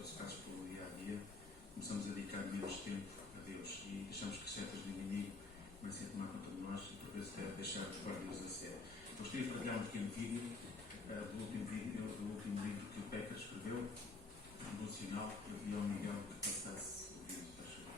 obcecados pelo dia a dia, começamos a dedicar menos tempo a Deus e deixamos que as setas do inimigo comecem a tomar conta de nós e por vezes até deixar de levar Deus a sério. Gostaria de partilhar um pequeno vídeo do último livro que o Pecker escreveu, um devocional. Eu pedi ao Miguel que passasse o vídeo, está cheio.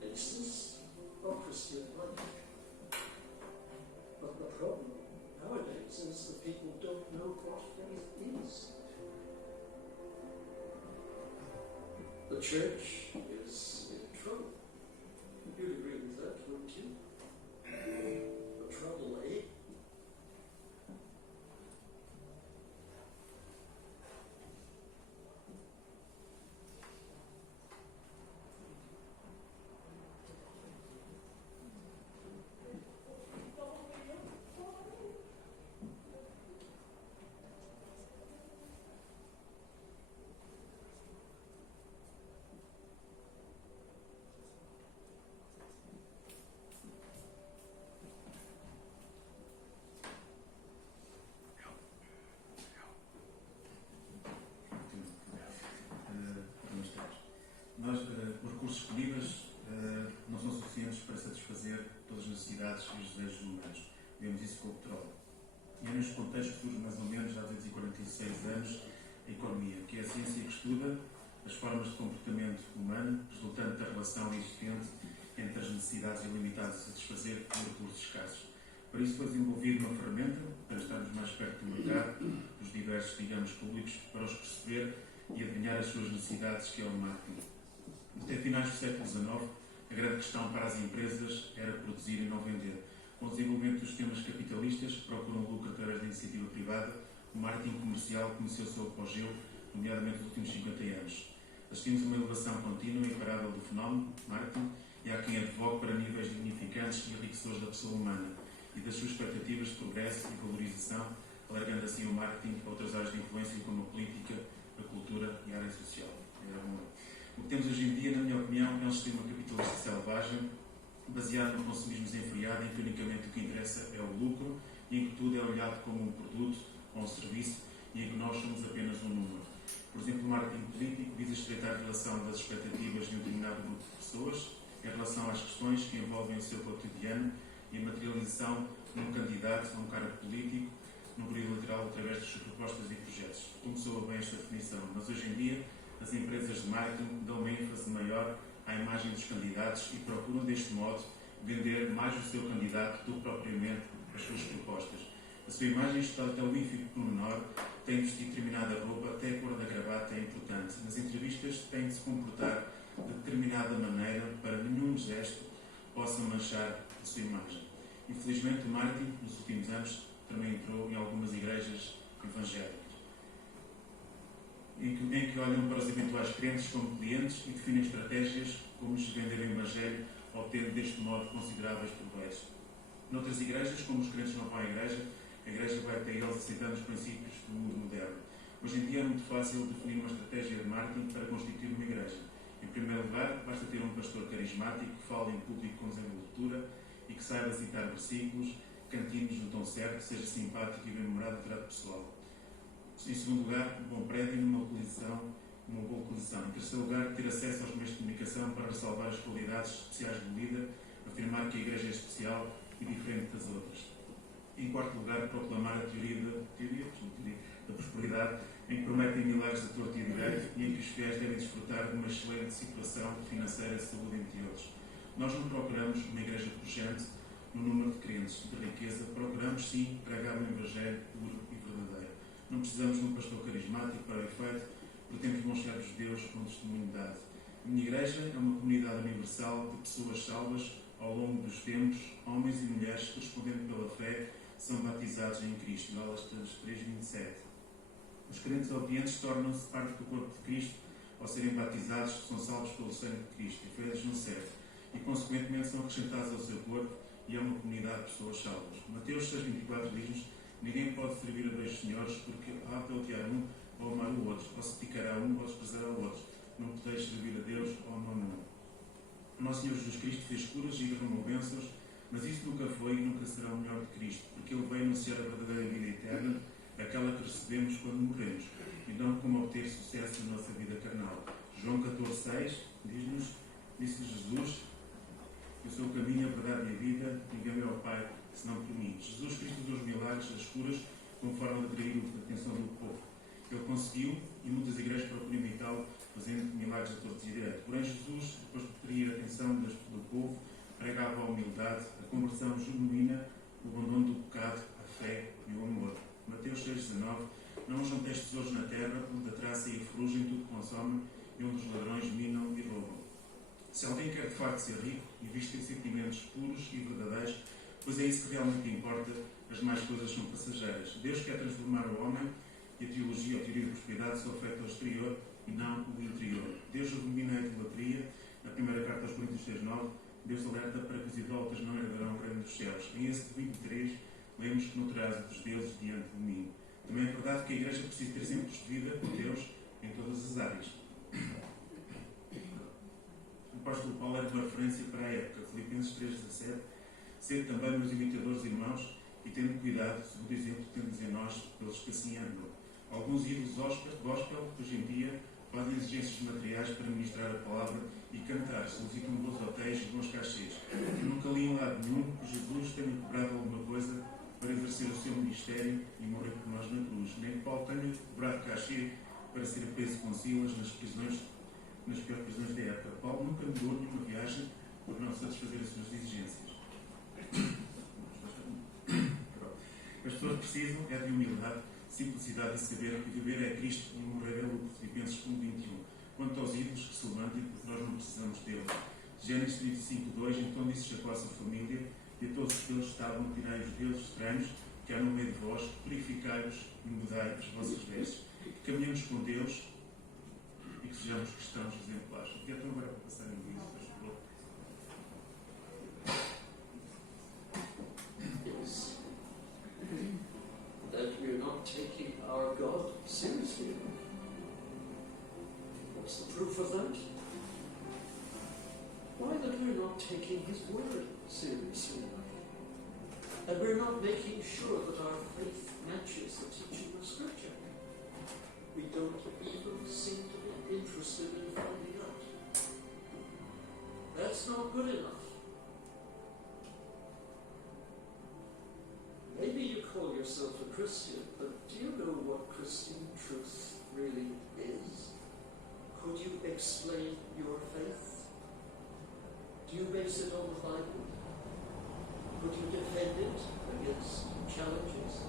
Basis of Christian life. But the problem nowadays is that people don't know what faith is. The church is in trouble. You'd agree with that, wouldn't you? The trouble, eh? Os recursos disponíveis não são suficientes para satisfazer todas as necessidades e os desejos humanos. Vemos isso com o petróleo. E é neste contexto que surge mais ou menos há 246 anos a economia, que é a ciência que estuda as formas de comportamento humano resultante da relação existente entre as necessidades ilimitadas a satisfazer e recursos escassos. Para isso foi desenvolvida uma ferramenta para estarmos mais perto do mercado, dos diversos, digamos, públicos, para os perceber e adivinhar as suas necessidades, que é o marketing. Até finais do século XIX, a grande questão para as empresas era produzir e não vender. Com o desenvolvimento dos sistemas capitalistas que procuram lucro através da iniciativa privada, o marketing comercial conheceu o seu apogeu, nomeadamente nos últimos 50 anos. Assistimos a uma elevação contínua e imparável do fenómeno marketing e há quem advogue para níveis dignificantes e enriquecedores da pessoa humana e das suas expectativas de progresso e valorização, alargando assim o marketing a outras áreas de influência como a política, a cultura e a área social. O que temos hoje em dia, na minha opinião, é um sistema capitalista selvagem, baseado no consumismo desenfreado, em que unicamente o que interessa é o lucro e em que tudo é olhado como um produto ou um serviço e em que nós somos apenas um número. Por exemplo, o marketing político visa estreitar a relação das expectativas de um determinado grupo de pessoas em relação às questões que envolvem o seu cotidiano e a materialização de um candidato a um cargo político no período literal através das suas propostas e projetos. Começou bem esta definição, mas hoje em dia as empresas de marketing dão uma ênfase maior à imagem dos candidatos e procuram, deste modo, vender mais o seu candidato do que propriamente as suas propostas. A sua imagem está até o ínfimo pormenor tem de vestir determinada roupa, até a cor da gravata é importante. Nas entrevistas tem de se comportar de determinada maneira para nenhum gesto possa manchar a sua imagem. Infelizmente, o marketing, nos últimos anos, também entrou em algumas igrejas evangélicas, em que olham para os eventuais crentes como clientes e definem estratégias como lhes vender o Evangelho, obtendo deste modo consideráveis proveitos. Noutras igrejas, como os crentes não vão à igreja, a igreja vai até eles aceitando os princípios do mundo moderno. Hoje em dia é muito fácil definir uma estratégia de marketing para constituir uma igreja. Em primeiro lugar, basta ter um pastor carismático que fale em público com desenvoltura e que saiba citar versículos, cantinos no tom certo, seja simpático e bem-humorado e trato pessoal. Em segundo lugar, um bom prédio e uma boa localização. Em terceiro lugar, ter acesso aos meios de comunicação para ressalvar as qualidades especiais do líder, afirmar que a igreja é especial e diferente das outras. Em quarto lugar, proclamar a teoria da prosperidade, em que prometem milagres a torto e a direito e em que os fiéis devem desfrutar de uma excelente situação financeira, de saúde, entre outros. Nós não procuramos uma igreja pujante no número de crentes, de riqueza. Procuramos, sim, pregar um Evangelho puro e verdadeiro. Não precisamos de um pastor carismático para o efeito, porque temos bons servos de Deus com testemunho dado. A minha igreja é uma comunidade universal de pessoas salvas ao longo dos tempos, homens e mulheres que, respondendo pela fé, são batizados em Cristo. Gálatas 3:27. Os crentes obedientes tornam-se parte do corpo de Cristo ao serem batizados, são salvos pelo sangue de Cristo. Efésios 1:7. E, consequentemente, são acrescentados ao seu corpo e é uma comunidade de pessoas salvas. Mateus 6:24 diz-nos: ninguém pode servir a dois senhores, porque há de odiar um ou amar o outro, ou se picará um ou desprezará o outro. Não podeis servir a Deus ou a Mamon. Nosso Senhor Jesus Cristo fez curas e derramou bênçãos, mas isso nunca foi e nunca será o melhor de Cristo, porque Ele veio anunciar a verdadeira vida eterna, aquela que recebemos quando morremos, e não como obter sucesso na nossa vida carnal. João 14:6 diz-nos, disse Jesus: eu sou o caminho, a verdade e a vida, ninguém vai ao Pai senão por mim. Jesus Cristo deu os milagres, as curas, conforme atraiu a atenção do povo. Ele conseguiu, e muitas igrejas procuram imitá-lo, fazendo milagres a todos e direto. Porém, Jesus, depois de atrair a atenção do povo, pregava a humildade, a conversão genuína, o abandono do pecado, a fé e o amor. Mateus 6:19. Não junteis tesouros na terra, onde a traça e a ferrugem tudo consomem, e onde os ladrões minam e roubam. Se alguém quer de facto ser rico, investe em sentimentos puros e verdadeiros, pois é isso que realmente importa, as demais coisas são passageiras. Deus quer transformar o homem, e a teologia ou teoria da prosperidade só afeta o exterior e não o interior. Deus abomina a idolatria. Na primeira carta aos Coríntios 6:9, Deus alerta para que os idólatras não herdarão o reino dos céus. Em Êxodo 23, lemos que não terás outros deuses diante de mim. Também é verdade que a Igreja precisa ter exemplos de vida com Deus em todas as áreas. O apóstolo Paulo era uma referência para a época. Filipenses 3:17. Sede também meus imitadores irmãos e tendo cuidado, segundo o exemplo que temos em nós, pelos que assim andam. Alguns ídolos gospel, hoje em dia, fazem exigências materiais para ministrar a palavra e cantar, solicitam bons hotéis e bons cachês. Eu nunca li em lado nenhum que Jesus tenha cobrado alguma coisa para exercer o seu ministério e morrer por nós na cruz. Nem que Paulo tenha cobrado cachê para ser preso com Silas nas piores prisões da época. Paulo nunca mudou nenhuma viagem por não satisfazer as suas exigências. As pessoas precisam é de humildade, simplicidade e saber que viver é Cristo e morrer é lucro. Filipenses 1:21. Quanto aos ídolos que se levantem, porque nós não precisamos deles. Gênesis 35:2. Então disse Jacó à sua família e a todos os que eles estavam: tirai os deuses estranhos que há no meio de vós, purificai-os e mudai as vossas vestes. Que caminhemos com Deus e que sejamos cristãos exemplares. E então agora vou passar em isso, por favor. That we're not taking our God seriously. What's the proof of that? Why, that we're not taking His word seriously. That we're not making sure that our faith matches the teaching of Scripture. We don't even seem to be interested in finding out. That's not good enough. Maybe you call yourself a Christian, but do you know what Christian truth really is? Could you explain your faith? Do you base it on the Bible? Could you defend it against challenges?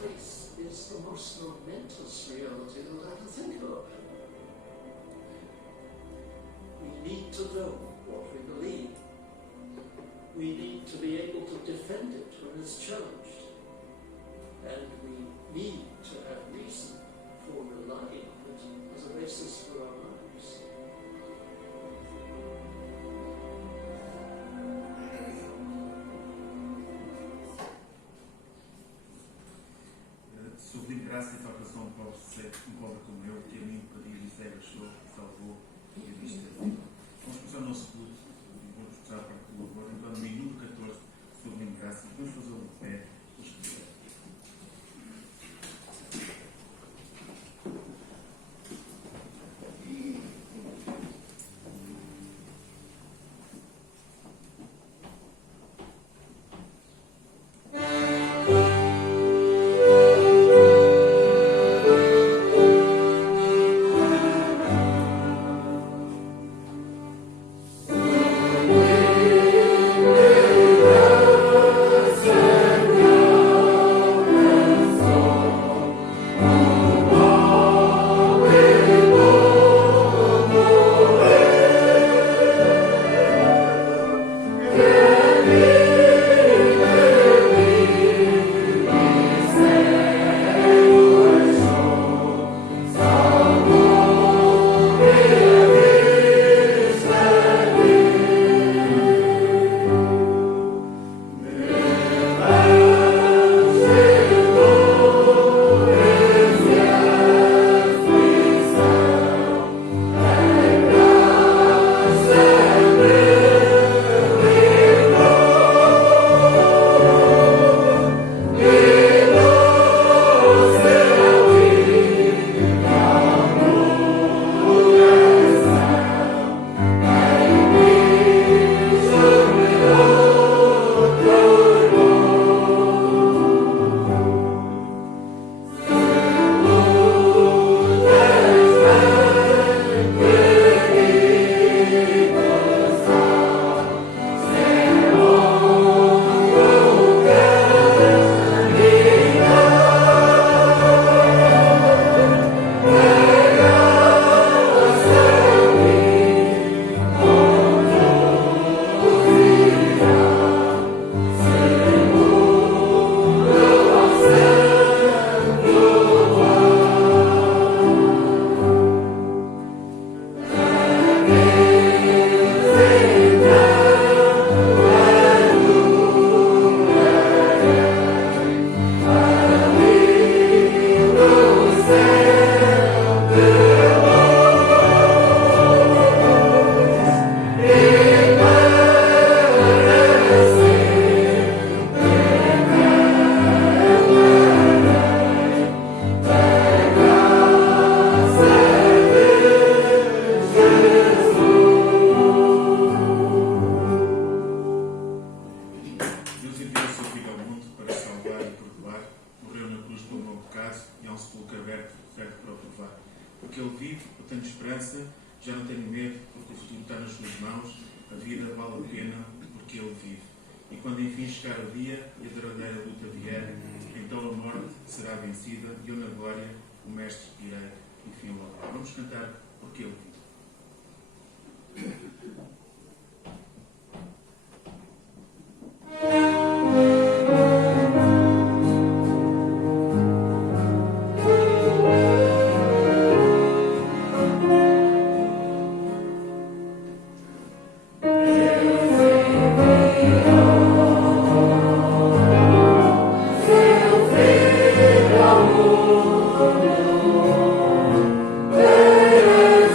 Faith is the mark momentous reality that I can think of. We need to know what we believe. We need to be able to defend it when it's challenged. And we need to have reason for relying on it as a basis for our lives. Sublime graça e salvação um pobre como eu, que a mim pediu e cego achou, salvou e a vista dele. Vamos começar o nosso culto e vamos começar a parte do louvor. Então, no minuto 14, sublime graça, vamos fazer um pé, os que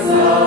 So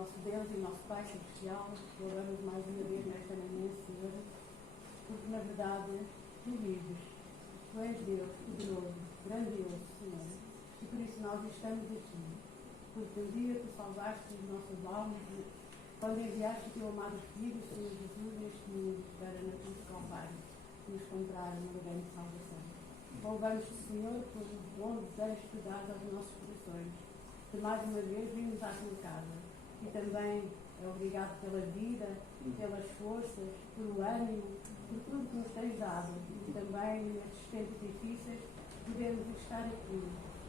nosso Deus e nosso Pai Celestial, louvamos mais uma vez nesta manhã, Senhor, porque na verdade tu vives, tu és Deus, poderoso, grandioso, Senhor, e por isso nós estamos aqui, porque um dia tu salvaste as nossas almas, quando enviaste o teu amado Filho, Senhor Jesus, neste mundo, para na cruz do Calvário, nos comprar uma grande salvação. Louvamos-te, Senhor, por o bom desejo que tu dás aos nossos corações, que mais uma vez vimos à tua casa. E também obrigado pela vida, pelas forças, pelo ânimo, por tudo que nos tens dado. E também nestes tempos difíceis podemos estar aqui,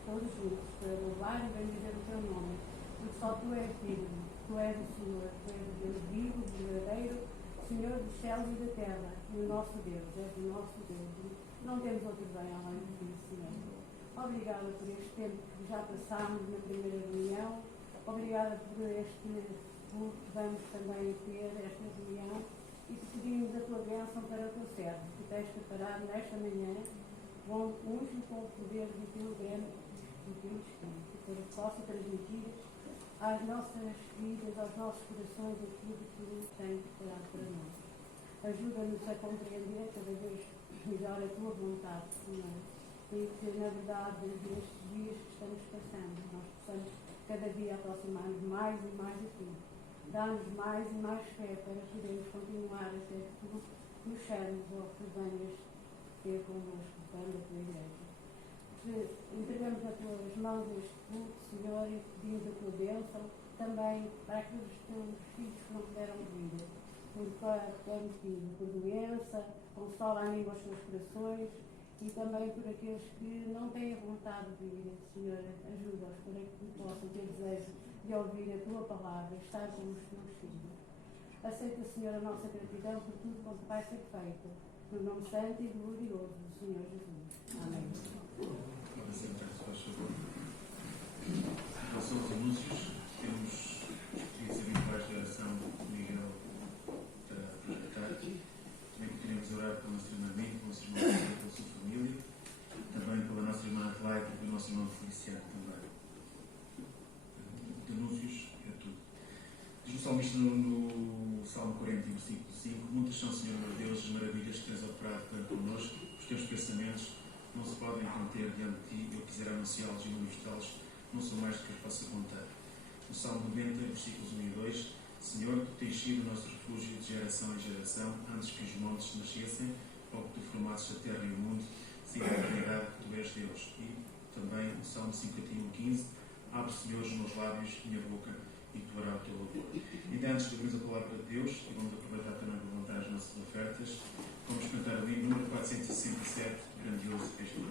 todos juntos, para louvar e bendizer o teu nome. Porque só tu és digno, tu és o Senhor, tu és o Deus vivo, verdadeiro, Senhor dos céus e da terra, e o nosso Deus, és o nosso Deus. Não temos outro bem além de ti, Senhor. Obrigada por este tempo que já passámos na primeira reunião. Obrigada por este culto que vamos também ter, esta reunião. E te pedimos a tua bênção para o teu servo, que tens preparado nesta manhã, unge com o poder do teu grande do teu Espírito, para que possa transmitir às nossas vidas, aos nossos corações, aquilo que tu tens preparado para nós. Ajuda-nos a compreender cada vez melhor a tua vontade, Senhor. E que, na verdade, nestes dias que estamos passando, nós possamos cada dia aproximar-nos mais e mais de ti. Dá-nos mais e mais fé para podermos continuar até que tu nos chames ou que venhas ter connosco para a tua igreja. Entregamos nas tuas mãos este culto, Senhor, e pedimos a tua bênção também para aqueles teus filhos que não puderam vir, por motivo, por doença, consola, anima os seus corações. E também por aqueles que não têm vontade de vir, Senhor, ajuda-os para que possam ter desejo de ouvir a tua palavra, estar com os teus filhos. Aceita, Senhor, a nossa gratidão por tudo quanto vai ser feito, no nome santo e glorioso do Senhor Jesus. Amém. Podem sentar-se, faz favor. Em relação aos anúncios, temos os pedidos habituais de oração do Miguel para projetar. Também queremos orar pelo nosso irmão amigo, pelo nosso irmão amigo, pela sua família, também pela nossa irmã Adelaide e pelo nosso irmão Feliciano também. De anúncios é tudo. Diz o salmista no Salmo 40, versículo 5: muitas são, Senhor meu Deus, as maravilhas que tens operado para connosco, os teus pensamentos não se podem conter diante de ti, eu quiser anunciá-los e manifestá-los, não são mais do que eu possa contar. No Salmo 90, versículos 1 e 2: Senhor, tu tens sido o nosso refúgio de geração em geração, antes que os montes nascessem, ou que tu formasses a terra e o mundo, siga a eternidade que tu és Deus. E também o Salmo 51:15: abre, Senhor, os meus lábios, minha boca, e provará o teu louvor. E antes de abrirmos a palavra de Deus, e vamos aproveitar também para levantar as nossas ofertas, vamos cantar o hino número 467, Grandioso és tu.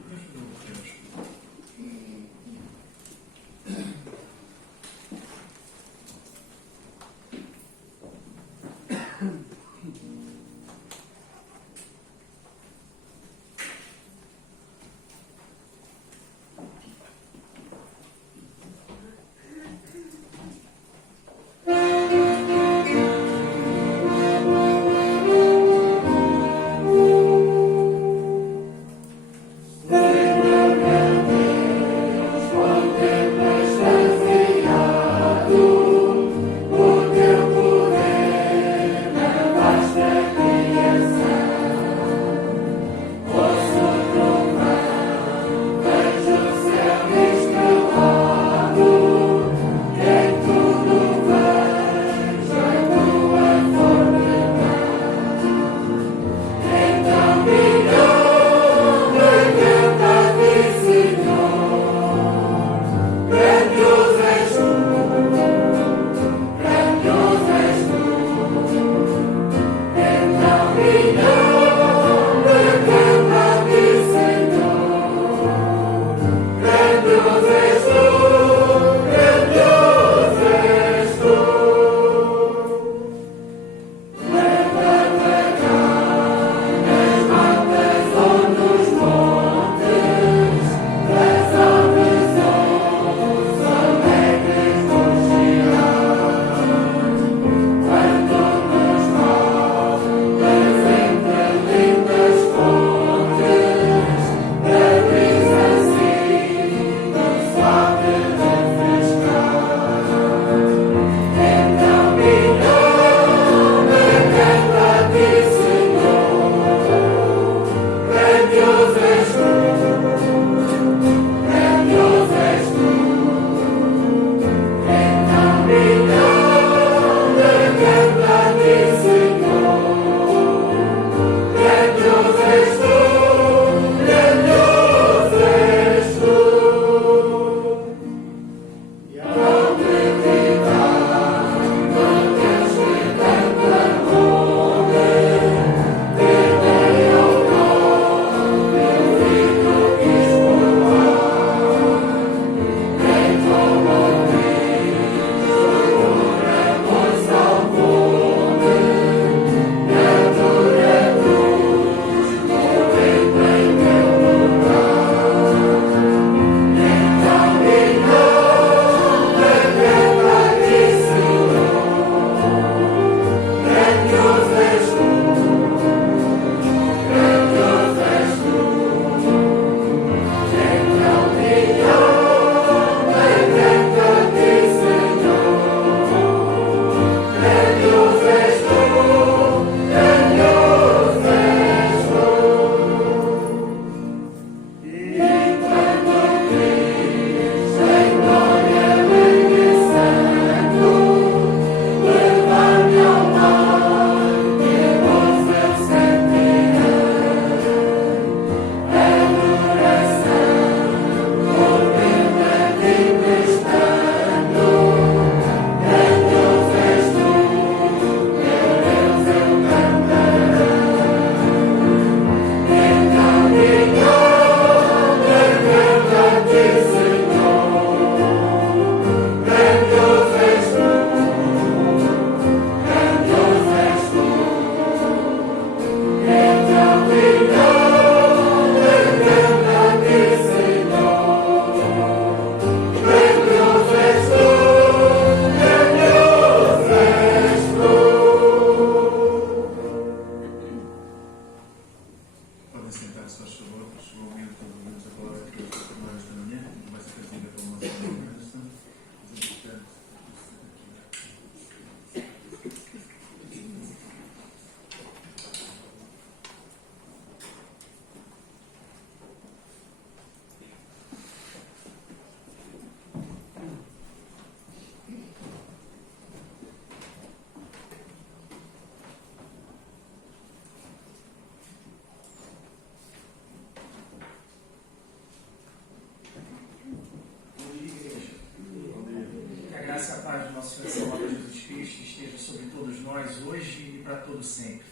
graça e a paz do nosso Senhor e Salvador Jesus Cristo esteja sobre todos nós hoje e para todos sempre.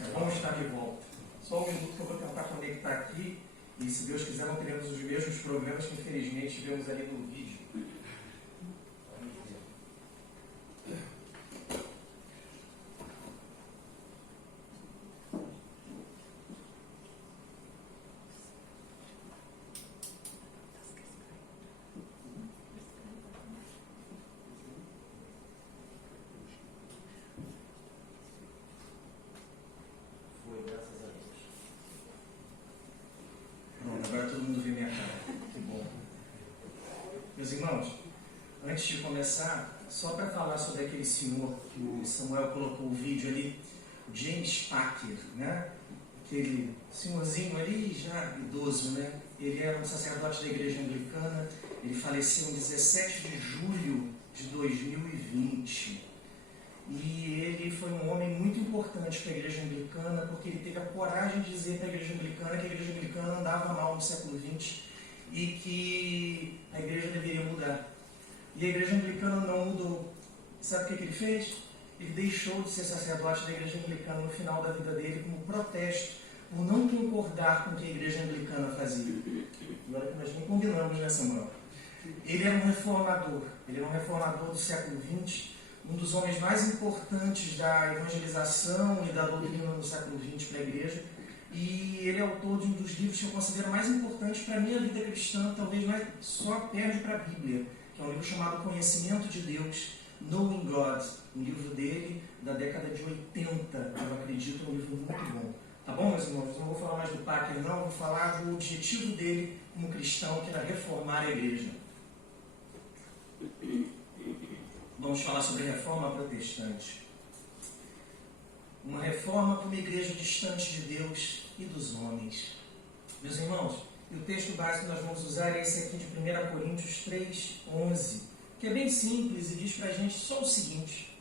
É bom estar de volta. Só um minuto que eu vou tentar conectar aqui e, se Deus quiser, não teremos os mesmos problemas que infelizmente vemos ali no vídeo. Agora todo mundo vê minha cara. Que bom. Meus irmãos, antes de começar, só para falar sobre aquele senhor que o Samuel colocou o vídeo ali, James Packer, né? Aquele senhorzinho ali, já idoso, né? Ele era um sacerdote da igreja anglicana. Ele faleceu em 17 de julho de 2020. E ele foi um homem muito importante para a igreja anglicana, porque ele teve a coragem de dizer para a igreja anglicana que a igreja anglicana andava mal no século XX e que a igreja deveria mudar. E a igreja anglicana não mudou. Sabe o que ele fez? Ele deixou de ser sacerdote da igreja anglicana no final da vida dele como protesto por não concordar com o que a igreja anglicana fazia. E olha que nós nem combinamos nessa mão. Ele era um reformador. Ele era um reformador do século XX, um dos homens mais importantes da evangelização e da doutrina no século XX para a igreja, e ele é autor de um dos livros que eu considero mais importantes para a minha vida cristã, talvez mais só perde para a Bíblia, que é um livro chamado Conhecimento de Deus, Knowing God, um livro dele da década de 80, eu acredito, um livro muito bom. Tá bom, meus irmãos? Eu não vou falar mais do Packer, não, vou falar do objetivo dele como cristão, que era reformar a igreja. Vamos falar sobre reforma protestante. Uma reforma para uma igreja distante de Deus e dos homens. Meus irmãos, e o texto básico que nós vamos usar é esse aqui de 1 Coríntios 3:11, que é bem simples e diz para a gente só o seguinte.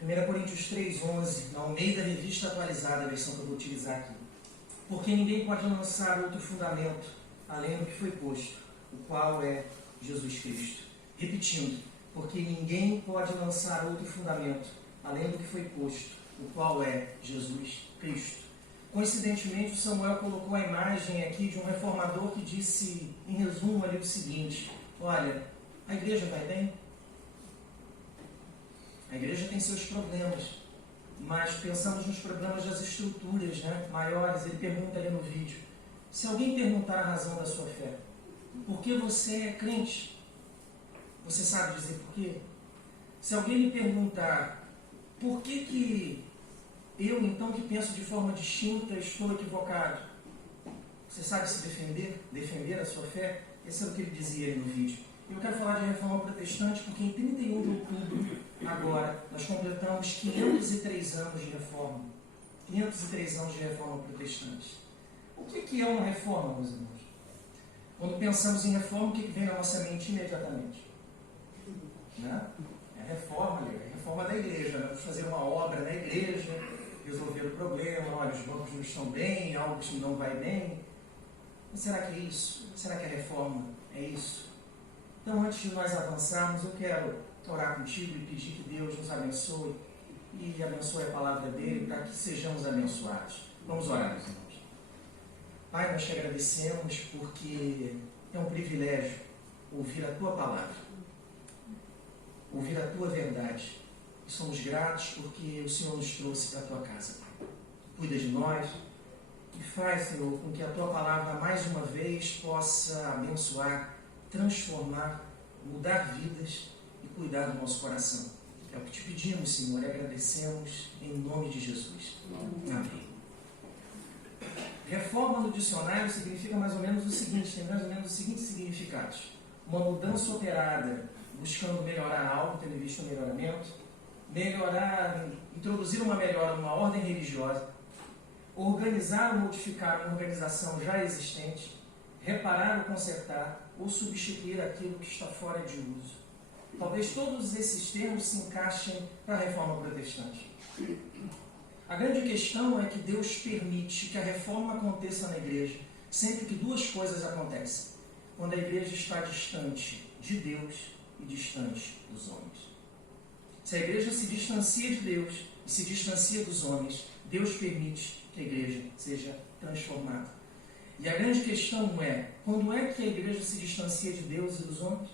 1 Coríntios 3:11, na Almeida Revista Atualizada, a versão que eu vou utilizar aqui. Porque ninguém pode lançar outro fundamento além do que foi posto, o qual é Jesus Cristo. Repetindo, porque ninguém pode lançar outro fundamento além do que foi posto, o qual é Jesus Cristo. Coincidentemente, o Samuel colocou a imagem aqui de um reformador que disse, em resumo, ali o seguinte: olha, a igreja vai bem? A igreja tem seus problemas, mas pensamos nos problemas das estruturas, né, maiores. Ele pergunta ali no vídeo, se alguém perguntar a razão da sua fé, por que você é crente? Você sabe dizer por quê? Se alguém me perguntar por que eu, então, que penso de forma distinta, estou equivocado, você sabe se defender a sua fé? Esse é o que ele dizia aí no vídeo. Eu quero falar de reforma protestante porque em 31 de outubro, agora, nós completamos 503 anos de reforma. 503 anos de reforma protestante. O que é uma reforma, meus irmãos? Quando pensamos em reforma, o que vem na nossa mente imediatamente? Né? É a reforma da igreja, né? Vamos fazer uma obra na igreja, resolver o problema, olha, os bancos não estão bem, algo que não vai bem. Mas será que é isso? Será que a reforma é isso? Então, antes de nós avançarmos, eu quero orar contigo e pedir que Deus nos abençoe e abençoe a palavra dele para que sejamos abençoados. Vamos orar, meus irmãos. Pai, nós te agradecemos porque é um privilégio ouvir a tua palavra, ouvir a tua verdade. E somos gratos porque o Senhor nos trouxe para a tua casa. Cuida de nós e faz, Senhor, com que a tua palavra mais uma vez possa abençoar, transformar, mudar vidas e cuidar do nosso coração. É o que te pedimos, Senhor, e agradecemos em nome de Jesus. Amém. Reforma no dicionário significa mais ou menos o seguinte, tem mais ou menos os seguintes significados: uma mudança operada buscando melhorar algo, tendo visto um melhoramento, introduzir uma melhora numa ordem religiosa, organizar ou modificar uma organização já existente, reparar ou consertar, ou substituir aquilo que está fora de uso. Talvez todos esses termos se encaixem para a reforma protestante. A grande questão é que Deus permite que a reforma aconteça na igreja sempre que duas coisas acontecem: quando a igreja está distante de Deus e distante dos homens. Se a igreja se distancia de Deus e se distancia dos homens, Deus permite que a igreja seja transformada. E a grande questão é, quando é que a igreja se distancia de Deus e dos homens?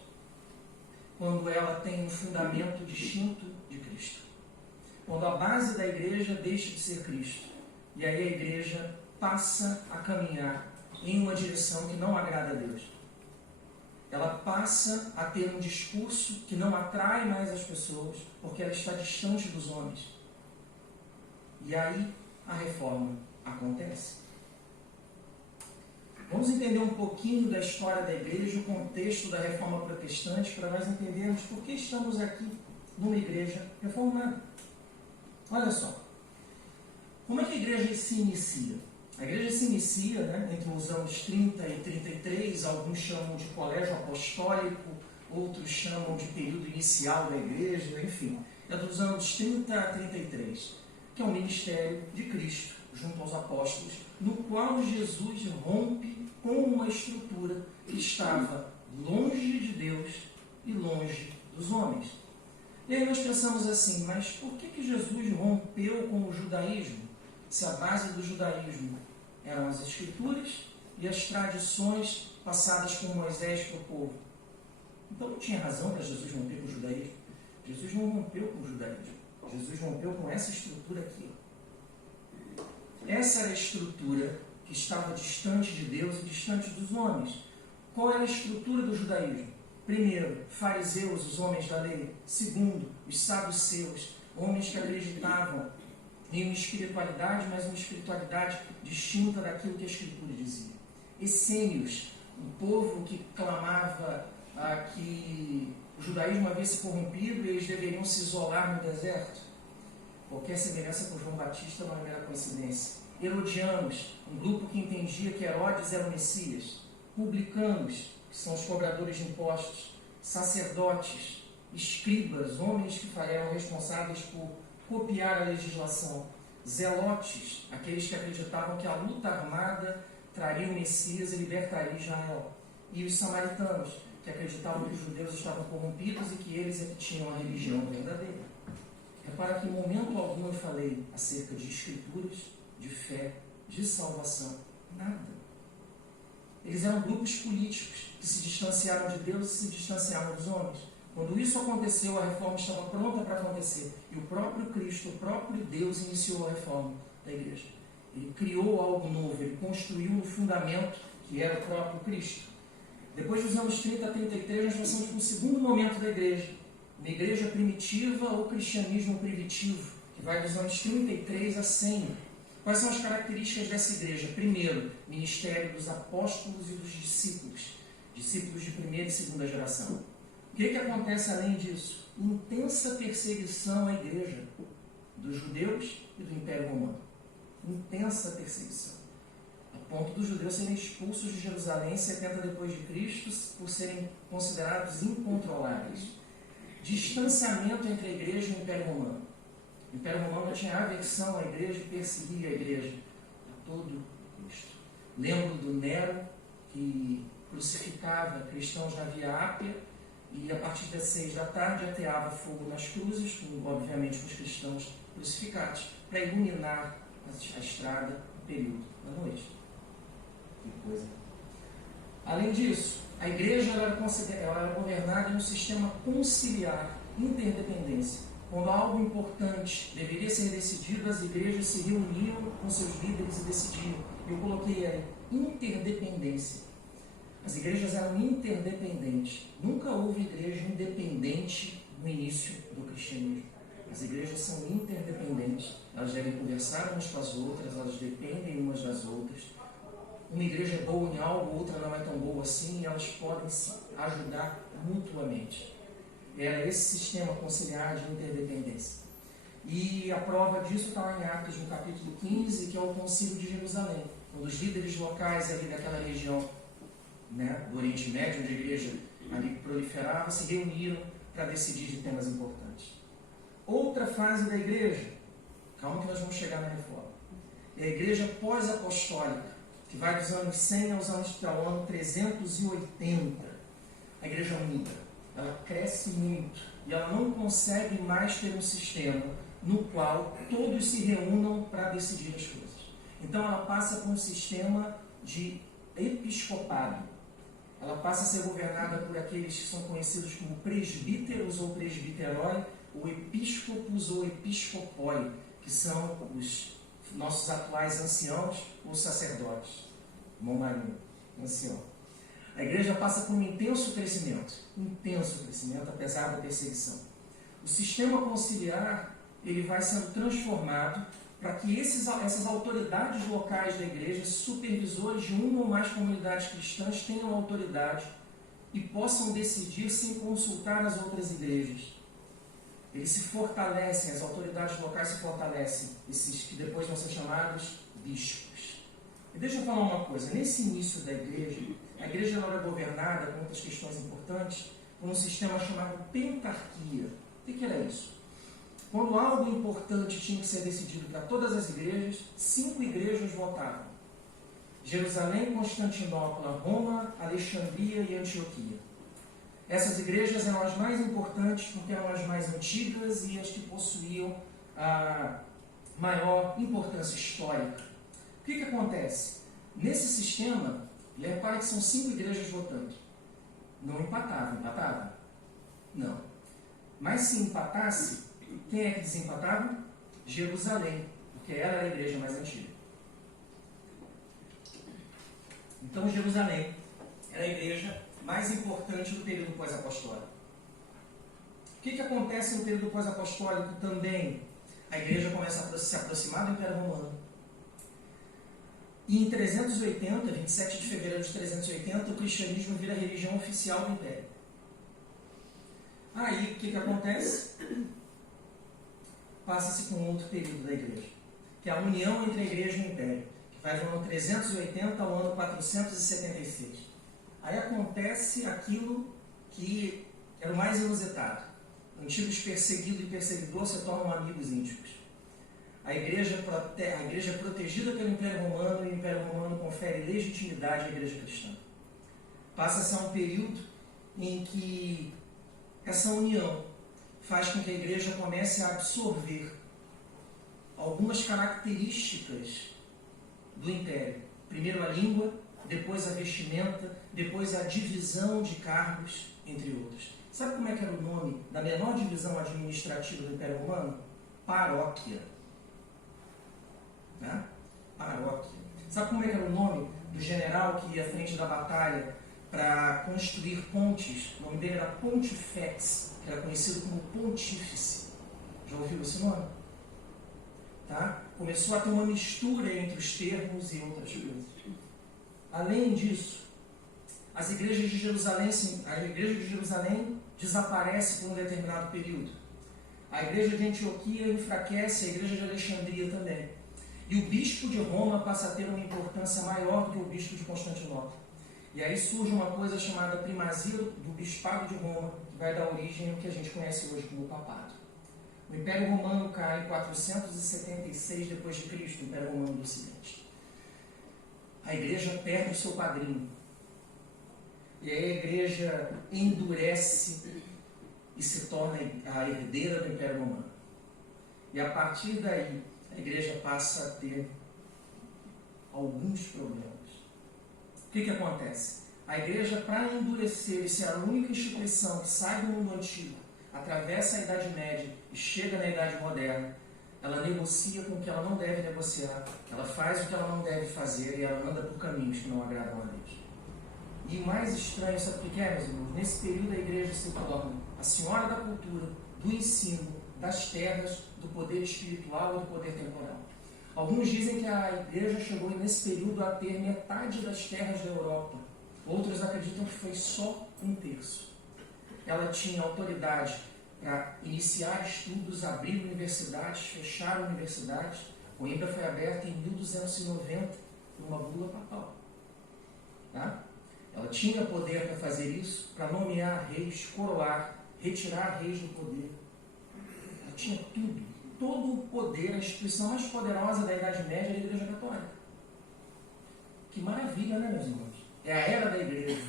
Quando ela tem um fundamento distinto de Cristo. Quando a base da igreja deixa de ser Cristo. E aí a igreja passa a caminhar em uma direção que não agrada a Deus. Ela passa a ter um discurso que não atrai mais as pessoas, porque ela está distante dos homens. E aí a reforma acontece. Vamos entender um pouquinho da história da igreja, o contexto da reforma protestante, para nós entendermos por que estamos aqui numa igreja reformada. Olha só, como é que a igreja se inicia? A igreja se inicia, entre os anos 30 e 33, alguns chamam de colégio apostólico, outros chamam de período inicial da igreja, enfim, é dos anos 30 a 33, que é o ministério de Cristo, junto aos apóstolos, no qual Jesus rompe com uma estrutura que estava longe de Deus e longe dos homens. E aí nós pensamos assim, mas por que Jesus rompeu com o judaísmo, se a base do judaísmo eram as escrituras e as tradições passadas por Moisés para o povo? Então não tinha razão para Jesus romper com o judaísmo. Jesus não rompeu com o judaísmo. Jesus rompeu com essa estrutura aqui. Essa era a estrutura que estava distante de Deus e distante dos homens. Qual era a estrutura do judaísmo? Primeiro, fariseus, os homens da lei. Segundo, os saduceus, homens que acreditavam em uma espiritualidade, mas uma espiritualidade distinta daquilo que a Escritura dizia. Essênios, um povo que clamava que o judaísmo havia se corrompido e eles deveriam se isolar no deserto. Qualquer semelhança com João Batista não é mera coincidência. Herodianos, um grupo que entendia que Herodes era o Messias. Publicanos, que são os cobradores de impostos. Sacerdotes, escribas, homens que eram responsáveis por copiar a legislação. Zelotes, aqueles que acreditavam que a luta armada traria o Messias e libertaria Israel. E os samaritanos, que acreditavam que os judeus estavam corrompidos e que eles é que tinham a religião verdadeira. Repara que em momento algum eu falei acerca de escrituras, de fé, de salvação. Nada. Eles eram grupos políticos que se distanciaram de Deus e se distanciaram dos homens. Quando isso aconteceu, a reforma estava pronta para acontecer. E o próprio Cristo, o próprio Deus, iniciou a reforma da igreja. Ele criou algo novo, ele construiu um fundamento que era o próprio Cristo. Depois dos anos 30 a 33, nós passamos para o segundo momento da igreja. Uma igreja primitiva ou cristianismo primitivo, que vai dos anos 33 a 100. Quais são as características dessa igreja? Primeiro, ministério dos apóstolos e dos discípulos. Discípulos de primeira e segunda geração. O que acontece além disso? Intensa perseguição à igreja dos judeus e do Império Romano. Intensa perseguição. A ponto dos judeus serem expulsos de Jerusalém 70 depois de Cristo por serem considerados incontroláveis. Distanciamento entre a igreja e o Império Romano. O Império Romano tinha aversão à igreja e perseguia a igreja a todo custo. Lembro do Nero, que crucificava cristãos na Via Ápia e a partir das 6 da tarde ateava fogo nas cruzes, obviamente com os cristãos crucificados, para iluminar a estrada no período da noite. Que coisa. Além disso, a igreja ela era governada em um sistema conciliar, interdependência. Quando algo importante deveria ser decidido, as igrejas se reuniam com seus líderes e decidiam. Eu coloquei aí, interdependência. As igrejas eram interdependentes. Nunca houve igreja independente no início do cristianismo. As igrejas são interdependentes. Elas devem conversar umas com as outras, elas dependem umas das outras. Uma igreja é boa em algo, outra não é tão boa assim, e elas podem se ajudar mutuamente. Era esse sistema conciliar de interdependência. E a prova disso está lá em Atos, no capítulo 15, que é o Concílio de Jerusalém, quando os líderes locais ali daquela região, do Oriente Médio, onde a igreja ali proliferava, se reuniram para decidir de temas importantes. Outra fase da igreja, calma que nós vamos chegar na reforma, é a igreja pós-apostólica, que vai dos anos 100 aos anos ao ano 380. A igreja unida. ela cresce muito e ela não consegue mais ter um sistema no qual todos se reúnam para decidir as coisas. Então ela passa por um sistema de episcopado. Ela passa a ser governada por aqueles que são conhecidos como presbíteros ou presbiteroi, ou episcopos ou episcopoi, que são os nossos atuais anciãos ou sacerdotes. Irmão Marinho, ancião. A igreja passa por um intenso crescimento, apesar da perseguição. O sistema conciliar, ele vai sendo transformado para que essas autoridades locais da igreja, supervisores de uma ou mais comunidades cristãs, tenham autoridade e possam decidir sem consultar as outras igrejas. Eles se fortalecem, as autoridades locais se fortalecem, esses que depois vão ser chamados bispos. E deixa eu falar uma coisa, nesse início da igreja, a igreja não era governada, com outras questões importantes, por um sistema chamado pentarquia. O que era isso? Quando algo importante tinha que ser decidido para todas as igrejas, 5 igrejas votavam. Jerusalém, Constantinopla, Roma, Alexandria e Antioquia. Essas igrejas eram as mais importantes porque eram as mais antigas e as que possuíam a maior importância histórica. O que acontece? Nesse sistema, repare que são 5 igrejas votando. Não empatavam? Não. Mas se empatasse, quem é que desempatava? Jerusalém, porque ela era a igreja mais antiga. Então Jerusalém era a igreja mais importante do período pós-apostólico. O que acontece no período pós-apostólico também? A igreja começa a se aproximar do Império Romano. E em 380, 27 de fevereiro de 380, o cristianismo vira a religião oficial do Império. Aí, o que acontece? Passa-se com outro período da igreja, que é a união entre a igreja e o Império, que vai do ano 380 ao ano 476. Aí acontece aquilo que era o mais inusitado. Antigos perseguido e perseguidor se tornam amigos íntimos. A igreja é protegida pelo Império Romano e o Império Romano confere legitimidade à igreja cristã. Passa-se a um período em que essa união faz com que a igreja comece a absorver algumas características do Império. Primeiro a língua, depois a vestimenta, depois a divisão de cargos, entre outros. Sabe como é que era o nome da menor divisão administrativa do Império Romano? Paróquia. Né? Paróquia. Sabe como é que era o nome do general que ia à frente da batalha para construir pontes? O nome dele era Pontifex, que era conhecido como Pontífice. Já ouviu esse nome? Tá? Começou a ter uma mistura entre os termos e outras coisas. Além disso, a igreja de Jerusalém desaparece por um determinado período. A igreja de Antioquia enfraquece, a igreja de Alexandria também. E o bispo de Roma passa a ter uma importância maior do que o bispo de Constantinopla. E aí surge uma coisa chamada primazia do bispado de Roma, que vai dar origem ao que a gente conhece hoje como papado. O Império Romano cai em 476 d.C., o Império Romano do Ocidente. A igreja perde o seu padrinho. E aí a igreja endurece e se torna a herdeira do Império Romano. E a partir daí, a igreja passa a ter alguns problemas. O que acontece? A igreja, para endurecer e ser a única instituição que sai do mundo antigo, atravessa a Idade Média e chega na Idade Moderna, ela negocia com o que ela não deve negociar, ela faz o que ela não deve fazer e ela anda por caminhos que não agradam a Deus. E o mais estranho, sabe o que é, meus irmãos? Nesse período a igreja se torna a senhora da cultura, do ensino, das terras, do poder espiritual e do poder temporal. Alguns dizem que a igreja chegou nesse período a ter metade das terras da Europa. Outros acreditam que foi só 1/3. Ela tinha autoridade para iniciar estudos, abrir universidades, fechar universidades. Coimbra foi aberta em 1290 por uma bula papal. Tá? Ela tinha poder para fazer isso, para nomear reis, coroar, retirar reis do poder. Ela tinha tudo, todo o poder, a instituição mais poderosa da Idade Média era a Igreja Católica. Que maravilha, né, meus irmãos? É a era da igreja.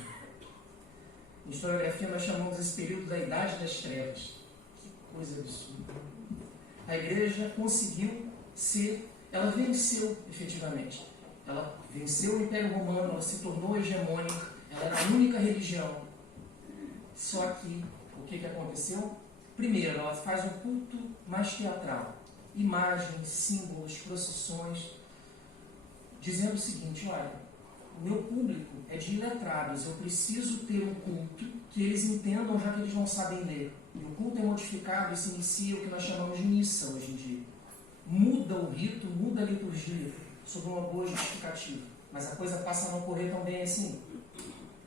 Em historiografia nós chamamos esse período da Idade das Trevas. Que coisa absurda. A igreja conseguiu ela venceu efetivamente. Ela venceu o Império Romano, ela se tornou hegemônica, ela era a única religião. Só que, o que aconteceu? Primeiro, ela faz um culto mais teatral. Imagens, símbolos, procissões, dizendo o seguinte: olha, o meu público é de iletrados, eu preciso ter um culto que eles entendam, já que eles não sabem ler. E o culto é modificado e se inicia o que nós chamamos de missa hoje em dia. Muda o rito, muda a liturgia, sob uma boa justificativa. Mas a coisa passa a não correr tão bem assim.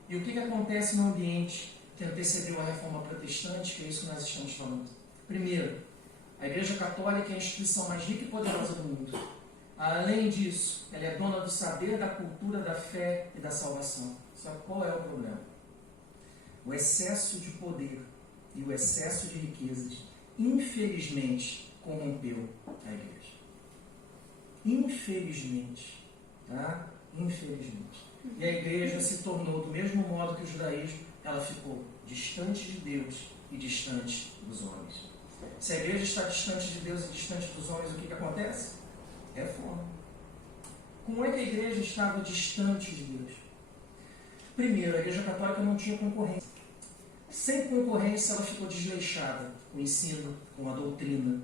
E o que acontece no ambiente que antecedeu a Reforma Protestante, que é isso que nós estamos falando? Primeiro, a Igreja Católica é a instituição mais rica e poderosa do mundo. Além disso, ela é dona do saber, da cultura, da fé e da salvação. Só qual é o problema? O excesso de poder e o excesso de riquezas, infelizmente, corrompeu a Igreja. Infelizmente. Tá? Infelizmente. E a Igreja se tornou, do mesmo modo que o judaísmo, ela ficou distante de Deus e distante dos homens. Se a Igreja está distante de Deus e distante dos homens, o que acontece? Reforma. Como é que a Igreja estava distante de Deus? Primeiro, a Igreja Católica não tinha concorrência. Sem concorrência, ela ficou desleixada com o ensino, com a doutrina,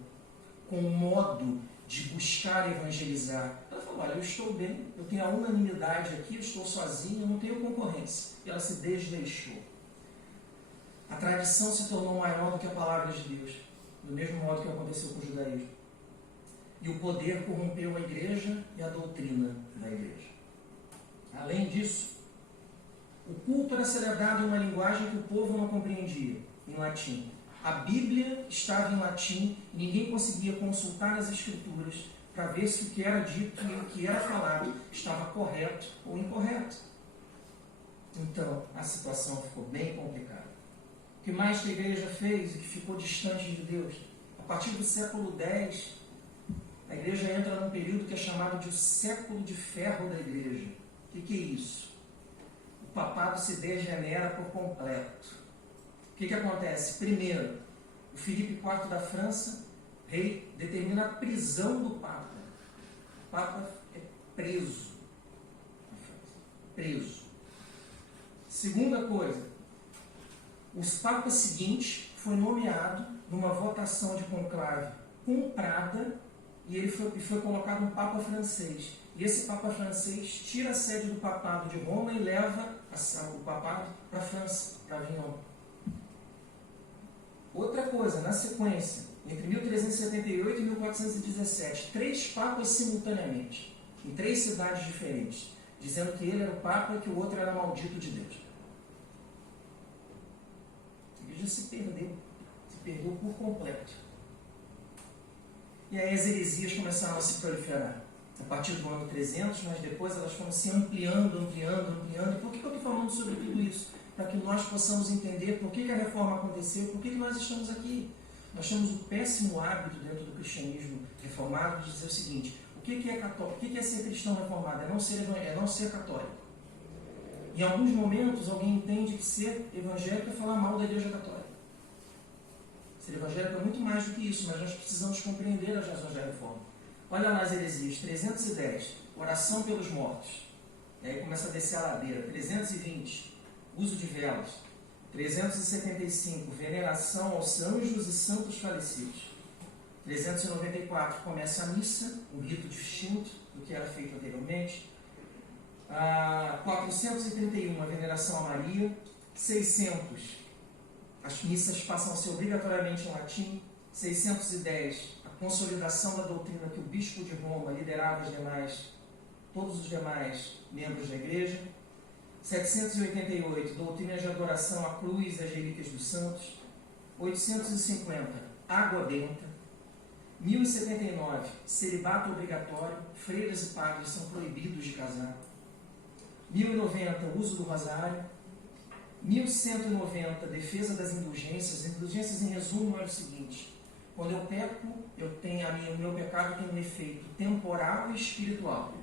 com o modo de buscar evangelizar. Ela falou: olha, eu estou bem, eu tenho a unanimidade aqui, eu estou sozinha, eu não tenho concorrência. E ela se desleixou. A tradição se tornou maior do que a palavra de Deus, do mesmo modo que aconteceu com o judaísmo. E o poder corrompeu a igreja e a doutrina da igreja. Além disso, o culto era celebrado em uma linguagem que o povo não compreendia, em latim. A Bíblia estava em latim e ninguém conseguia consultar as Escrituras para ver se o que era dito e o que era falado estava correto ou incorreto. Então, a situação ficou bem complicada. O que mais que a igreja fez e que ficou distante de Deus? A partir do século X, a igreja entra num período que é chamado de o século de ferro da igreja. O que é isso? O papado se degenera por completo. O que acontece? Primeiro, o Filipe IV da França, rei, determina a prisão do Papa. O Papa é preso na França. Preso. Segunda coisa, o Papa seguinte foi nomeado numa votação de conclave comprada e ele foi colocado um Papa francês. E esse Papa francês tira a sede do papado de Roma e leva o papado para a França, para Avignon. Outra coisa, na sequência, entre 1378 e 1417, 3 papas simultaneamente, em 3 cidades diferentes, dizendo que ele era o Papa e que o outro era maldito de Deus. A igreja se perdeu por completo. E aí as heresias começaram a se proliferar. A partir do ano 300, mas depois elas foram se ampliando. E por que eu estou falando sobre tudo isso? Para que nós possamos entender por que a reforma aconteceu, por que nós estamos aqui. Nós temos o péssimo hábito dentro do cristianismo reformado de dizer o seguinte: o que é católico? O que é ser cristão reformado? É não ser católico. Em alguns momentos, alguém entende que ser evangélico é falar mal da igreja católica. Ser evangélico é muito mais do que isso, mas nós precisamos compreender as razões da reforma. Olha lá as heresias: 310, oração pelos mortos. E aí começa a descer a ladeira. 320, uso de velas. 375, veneração aos anjos e santos falecidos. 394, começa a missa, um rito distinto do que era feito anteriormente. 431, a veneração a Maria. 600, as missas passam a ser obrigatoriamente em latim. 610, a consolidação da doutrina que o bispo de Roma liderava todos os demais membros da igreja. 788, doutrina de adoração à cruz e às relíquias dos santos. 850, água benta. 1079, celibato obrigatório, freiras e padres são proibidos de casar. 1090, uso do rosário. 1190, defesa das indulgências. Indulgências, em resumo, é o seguinte: quando eu peco, o meu pecado tem um efeito temporal e espiritual.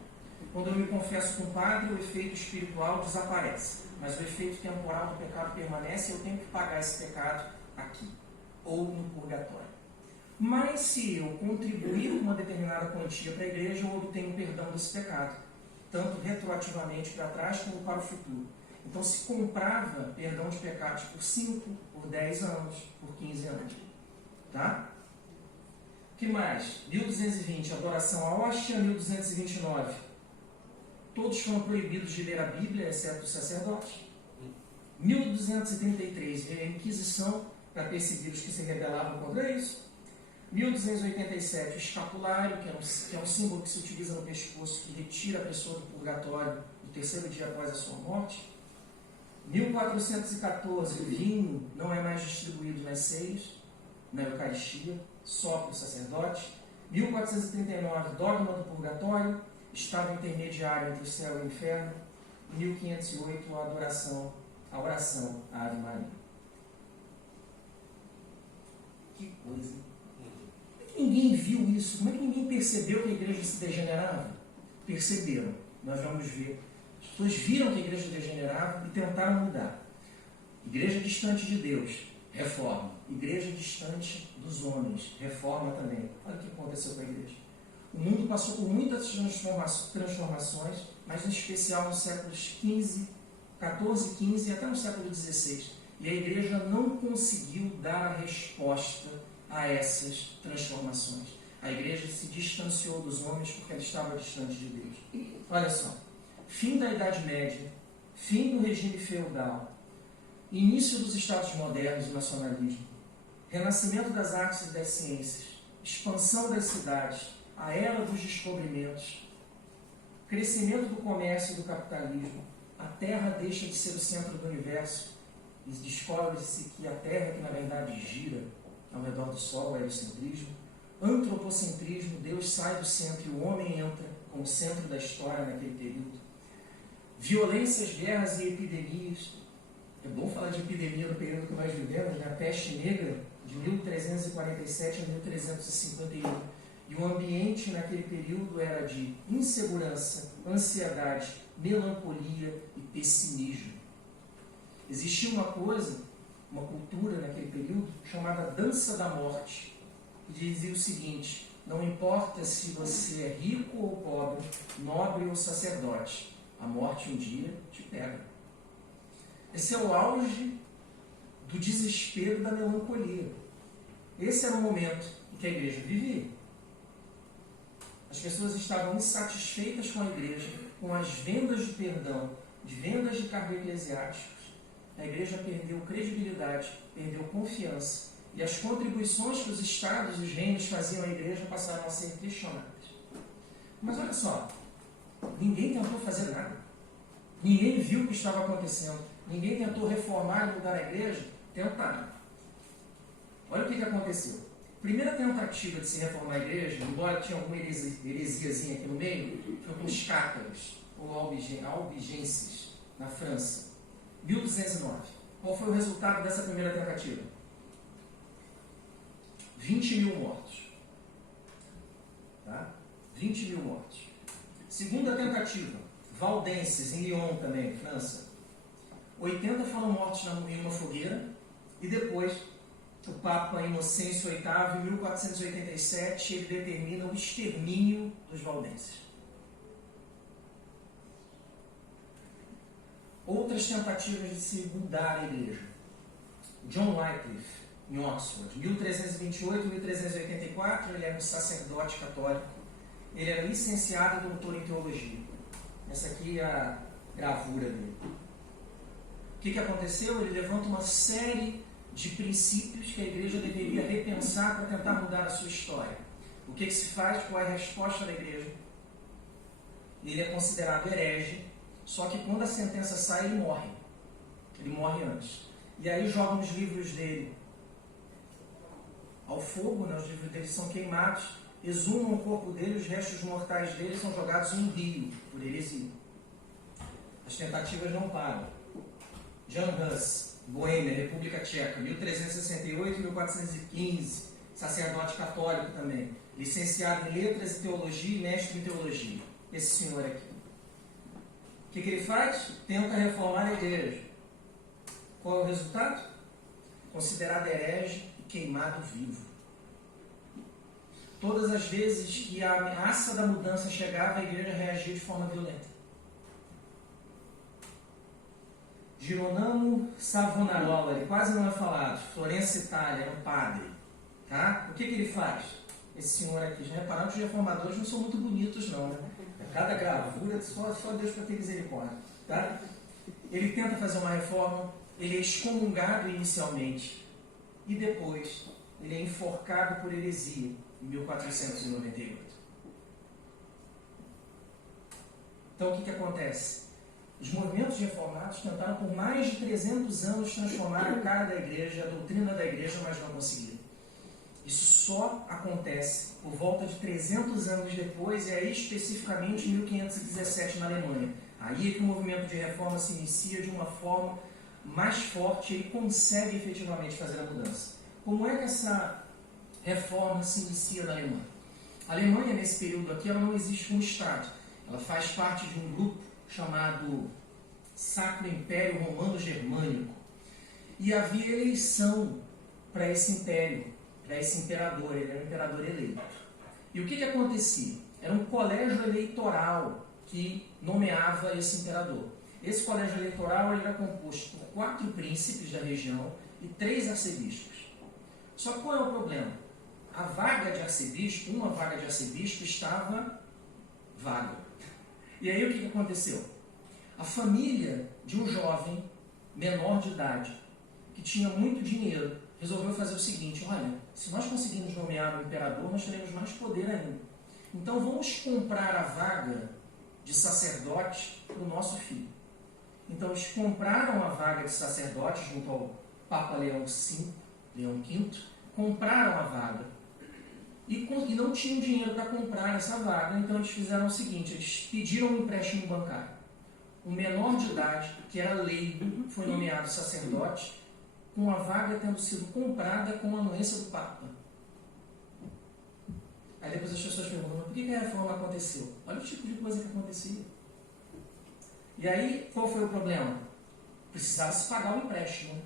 Quando eu me confesso com o padre, o efeito espiritual desaparece. mas o efeito temporal do pecado permanece e eu tenho que pagar esse pecado aqui, ou no purgatório. Mas se eu contribuir com uma determinada quantia para a igreja, eu obtenho perdão desse pecado, tanto retroativamente para trás como para o futuro. Então se comprava perdão de pecados por 5, por 10 anos, por 15 anos. Tá? O que mais? 1220, adoração à hóstia. 1229, todos foram proibidos de ler a Bíblia, exceto os sacerdotes. 1233, veio a Inquisição para perseguir os que se rebelavam contra isso. 1287, o escapulário, que é um símbolo que se utiliza no pescoço, que retira a pessoa do purgatório no terceiro dia após a sua morte. 1414, o vinho não é mais distribuído nas ceias, na Eucaristia, só para o sacerdote. 1439, dogma do purgatório, estado intermediário entre o céu e o inferno. 1508, a oração à Ave Maria. Que coisa, hein? Como é que ninguém viu isso? Como é que ninguém percebeu que a igreja se degenerava? Perceberam. Nós vamos ver. As pessoas viram que a igreja degenerava e tentaram mudar. Igreja distante de Deus, reforma. Igreja distante dos homens, reforma também. Olha o que aconteceu com a igreja. O mundo passou por muitas transformações, mas em especial nos séculos XIV, XIV e até no século XVI. E a igreja não conseguiu dar a resposta a essas transformações. A igreja se distanciou dos homens porque ela estava distante de Deus. Olha só, fim da Idade Média, fim do regime feudal, início dos Estados modernos e nacionalismo, renascimento das artes e das ciências, expansão das cidades, a era dos descobrimentos, crescimento do comércio e do capitalismo, a Terra deixa de ser o centro do universo e descobre-se que a Terra, que na verdade gira ao redor do Sol, é o heliocentrismo, antropocentrismo, Deus sai do centro e o homem entra como centro da história naquele período, violências, guerras e epidemias. É bom falar de epidemia no período que nós vivemos, né? A peste negra de 1347 a 1351. E o ambiente naquele período era de insegurança, ansiedade, melancolia e pessimismo. Existia uma coisa, uma cultura naquele período, chamada dança da morte, que dizia o seguinte: não importa se você é rico ou pobre, nobre ou sacerdote, a morte um dia te pega. Esse é o auge do desespero, da melancolia. Esse era o momento em que a igreja vivia. As pessoas estavam insatisfeitas com a igreja, com as vendas de perdão, de vendas de cargos eclesiásticos. A igreja perdeu credibilidade, perdeu confiança, e as contribuições que os estados e os reinos faziam à igreja passaram a ser questionadas. Mas olha só, ninguém tentou fazer nada. Ninguém viu o que estava acontecendo. Ninguém tentou reformar e mudar a igreja. Tentaram. Olha o que aconteceu. Primeira tentativa de se reformar a igreja, embora tinha alguma heresiazinha aqui no meio, foi com os cátaros, ou albigenses, na França. 1209. Qual foi o resultado dessa primeira tentativa? 20 mil mortos. Tá? 20 mil mortos. Segunda tentativa, valdenses, em Lyon também, França. 80 foram mortos em uma fogueira, e depois o Papa Inocêncio VIII, em 1487, ele determina o extermínio dos valdenses. Outras tentativas de se mudar a igreja. John Wycliffe, em Oxford, 1328 e 1384, ele era um sacerdote católico. Ele era licenciado e doutor em teologia. Essa aqui é a gravura dele. O que aconteceu? Ele levanta uma série de princípios que a igreja deveria repensar para tentar mudar a sua história. O que se faz? Qual é a resposta da igreja? Ele é considerado herege, só que quando a sentença sai, ele morre. Ele morre antes. E aí jogam os livros dele ao fogo, né? Os livros dele são queimados, exumam o corpo dele, os restos mortais dele são jogados em um rio, por heresia. As tentativas não param. Jan Hus, Boêmia, República Tcheca, 1368 e 1415, sacerdote católico também, licenciado em letras e teologia e mestre em teologia. Esse senhor aqui. O que ele faz? Tenta reformar a igreja. Qual é o resultado? Considerado herege e queimado vivo. Todas as vezes que a ameaça da mudança chegava, a igreja reagia de forma violenta. Girolamo Savonarola, ele quase não é falado, Florença, Itália, era um padre. Tá? O que ele faz? Esse senhor aqui, já repararam que os reformadores não são muito bonitos não, né? Cada gravura, só Deus para ter misericórdia. Tá? Ele tenta fazer uma reforma, ele é excomungado inicialmente, e depois ele é enforcado por heresia, em 1498. Então o que acontece? Os movimentos reformados tentaram por mais de 300 anos transformar a cara da igreja, a doutrina da igreja, mas não conseguiram. Isso só acontece por volta de 300 anos depois, e aí especificamente em 1517 na Alemanha. Aí é que o movimento de reforma se inicia de uma forma mais forte e consegue efetivamente fazer a mudança. Como é que essa reforma se inicia na Alemanha? A Alemanha, nesse período aqui, ela não existe como Estado. Ela faz parte de um grupo chamado Sacro Império Romano Germânico. E havia eleição para esse império, para esse imperador. Ele era um imperador eleito. E o que acontecia? Era um colégio eleitoral que nomeava esse imperador. Esse colégio eleitoral ele era composto por 4 príncipes da região e 3 arcebispos. Só que qual é o problema? A vaga de arcebispo, uma vaga de arcebispo estava vaga. E aí o que aconteceu? A família de um jovem menor de idade, que tinha muito dinheiro, resolveu fazer o seguinte: olha, se nós conseguirmos nomear o imperador, nós teremos mais poder ainda. Então vamos comprar a vaga de sacerdote para o nosso filho. Então eles compraram a vaga de sacerdote junto ao Papa Leão V, compraram a vaga. E não tinham dinheiro para comprar essa vaga, então eles fizeram o seguinte: eles pediram um empréstimo bancário. O menor de idade, que era leigo, foi nomeado sacerdote, com a vaga tendo sido comprada com a anuência do Papa. Aí depois as pessoas perguntam: mas por que a reforma aconteceu? Olha o tipo de coisa que acontecia. E aí, qual foi o problema? Precisava se pagar o empréstimo.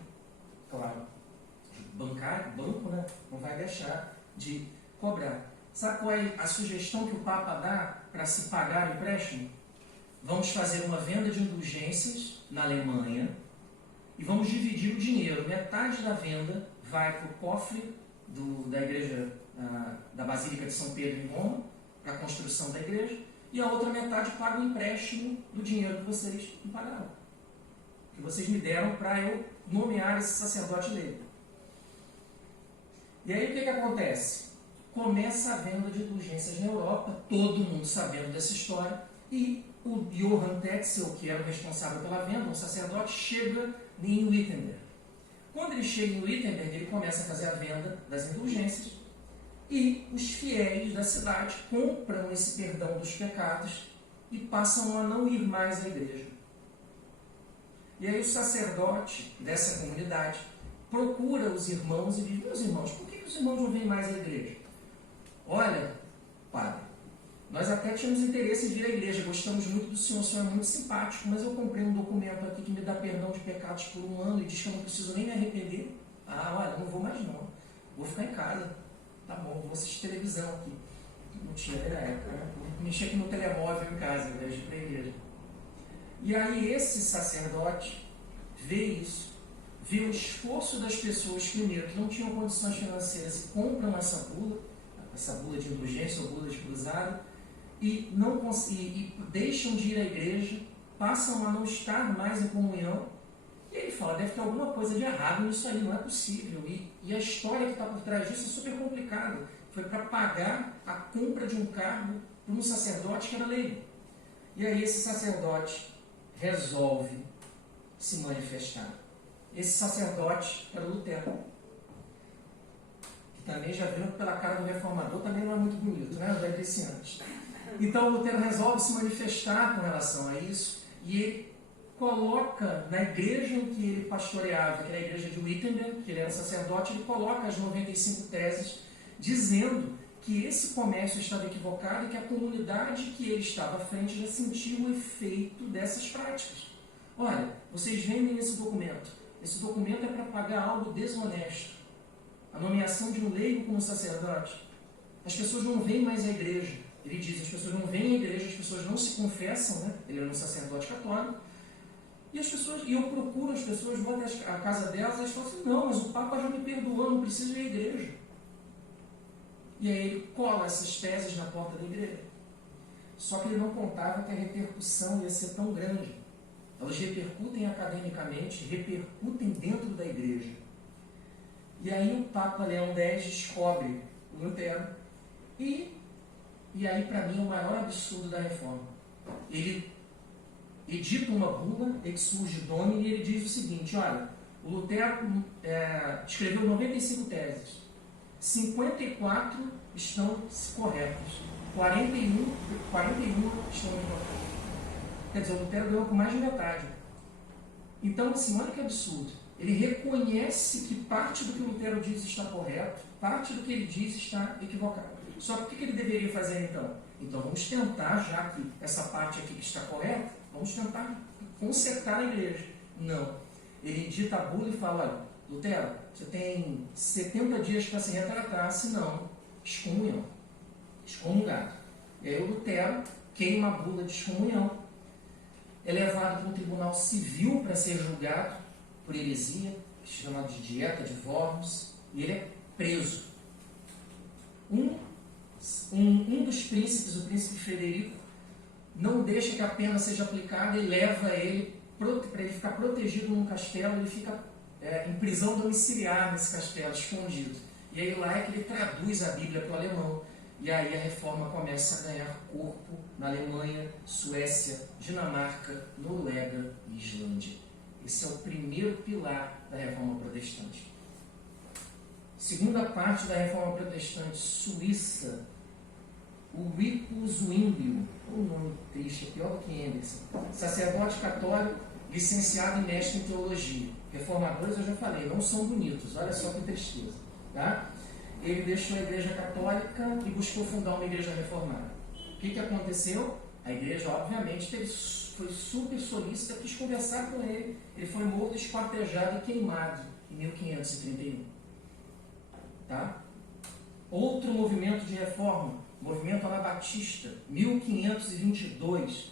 Claro, bancário, banco, né, não vai deixar de cobrar. Sabe qual é a sugestão que o Papa dá para se pagar o empréstimo? Vamos fazer uma venda de indulgências na Alemanha e vamos dividir o dinheiro. Metade da venda vai para o cofre da igreja, da Basílica de São Pedro em Roma, para a construção da igreja, e a outra metade paga o empréstimo do dinheiro que vocês me pagaram, que vocês me deram para eu nomear esse sacerdote leigo. E aí o que acontece? Começa a venda de indulgências na Europa, todo mundo sabendo dessa história, e o Johann Tetzel, que era o responsável pela venda, um sacerdote, chega em Wittenberg. Quando ele chega em Wittenberg, ele começa a fazer a venda das indulgências, e os fiéis da cidade compram esse perdão dos pecados e passam a não ir mais à igreja. E aí o sacerdote dessa comunidade procura os irmãos e diz: meus irmãos, por que os irmãos não vêm mais à igreja? Olha, padre, nós até tínhamos interesse em vir à igreja, gostamos muito do senhor é muito simpático, mas eu comprei um documento aqui que me dá perdão de pecados por 1 ano e diz que eu não preciso nem me arrepender. Ah, olha, não vou mais não, vou ficar em casa, tá bom, vou assistir televisão aqui. Não tinha na época, né? Mexia aqui no telemóvel em casa, ao invés de ir para a igreja. E aí esse sacerdote vê isso, vê o esforço das pessoas, primeiro, que não tinham condições financeiras e compram essa bula de indulgência ou bula de cruzado, e deixam de ir à igreja, passam a não estar mais em comunhão, e ele fala: deve ter alguma coisa de errado nisso aí, não é possível. E a história que está por trás disso é super complicada. Foi para pagar a compra de um cargo por um sacerdote que era leigo. E aí esse sacerdote resolve se manifestar. Esse sacerdote era Lutero, que também, já viram pela cara do reformador, também não é muito bonito, né? Deve ter sido antes. Então Lutero resolve se manifestar com relação a isso, e ele coloca na igreja em que ele pastoreava, que era a igreja de Wittenberg, que ele era sacerdote, ele coloca as 95 teses, dizendo que esse comércio estava equivocado e que a comunidade que ele estava à frente já sentia o efeito dessas práticas. Olha, vocês vendem esse documento. Esse documento é para pagar algo desonesto. A nomeação de um leigo como sacerdote. As pessoas não vêm mais à igreja. Ele diz, as pessoas não vêm à igreja, as pessoas não se confessam, né? Ele era um sacerdote católico. E eu procuro as pessoas, vou até a casa delas, elas falam assim, não, mas o Papa já me perdoou, não preciso ir à igreja. E aí ele cola essas teses na porta da igreja. Só que ele não contava que a repercussão ia ser tão grande. Elas repercutem academicamente, repercutem dentro da igreja. E aí o Papa Leão X descobre o Lutero. E aí, para mim, é o maior absurdo da reforma. Ele edita uma bula, Exsurge Domini, e ele diz o seguinte, olha, o Lutero escreveu 95 teses. 54 estão corretas. 41 estão equivocadas. Quer dizer, o Lutero ganhou por mais de metade. Então, assim, olha que absurdo. Ele reconhece que parte do que o Lutero diz está correto, parte do que ele diz está equivocado. Só que o que ele deveria fazer então? Então vamos tentar, já que essa parte aqui que está correta, vamos tentar consertar a igreja. Não. Ele edita a bula e fala, olha, Lutero, você tem 70 dias para se retratar, senão excomunhão. Excomungado. E aí o Lutero queima a bula de excomunhão, é levado para um tribunal civil para ser julgado por heresia, chamado de dieta de Worms, e ele é preso. Um dos príncipes, o príncipe Frederico, não deixa que a pena seja aplicada e leva ele para ele ficar protegido num castelo. Ele fica em prisão domiciliar nesse castelo, escondido. E aí lá é que ele traduz a Bíblia para o alemão. E aí a reforma começa a ganhar corpo na Alemanha, Suécia, Dinamarca, Noruega e Islândia. Esse é o primeiro pilar da reforma protestante. Segunda parte da reforma protestante, Suíça, o Rico Zwinglio, um nome triste, é pior do que Anderson, sacerdote católico, licenciado e mestre em teologia. Reformadores, eu já falei, não são bonitos, olha só que tristeza. Tá? Ele deixou a igreja católica e buscou fundar uma igreja reformada. O que aconteceu? A igreja, obviamente, foi super solícita, quis conversar com ele. Ele foi morto, esquartejado e queimado em 1531. Tá? Outro movimento de reforma, o movimento anabatista, 1522.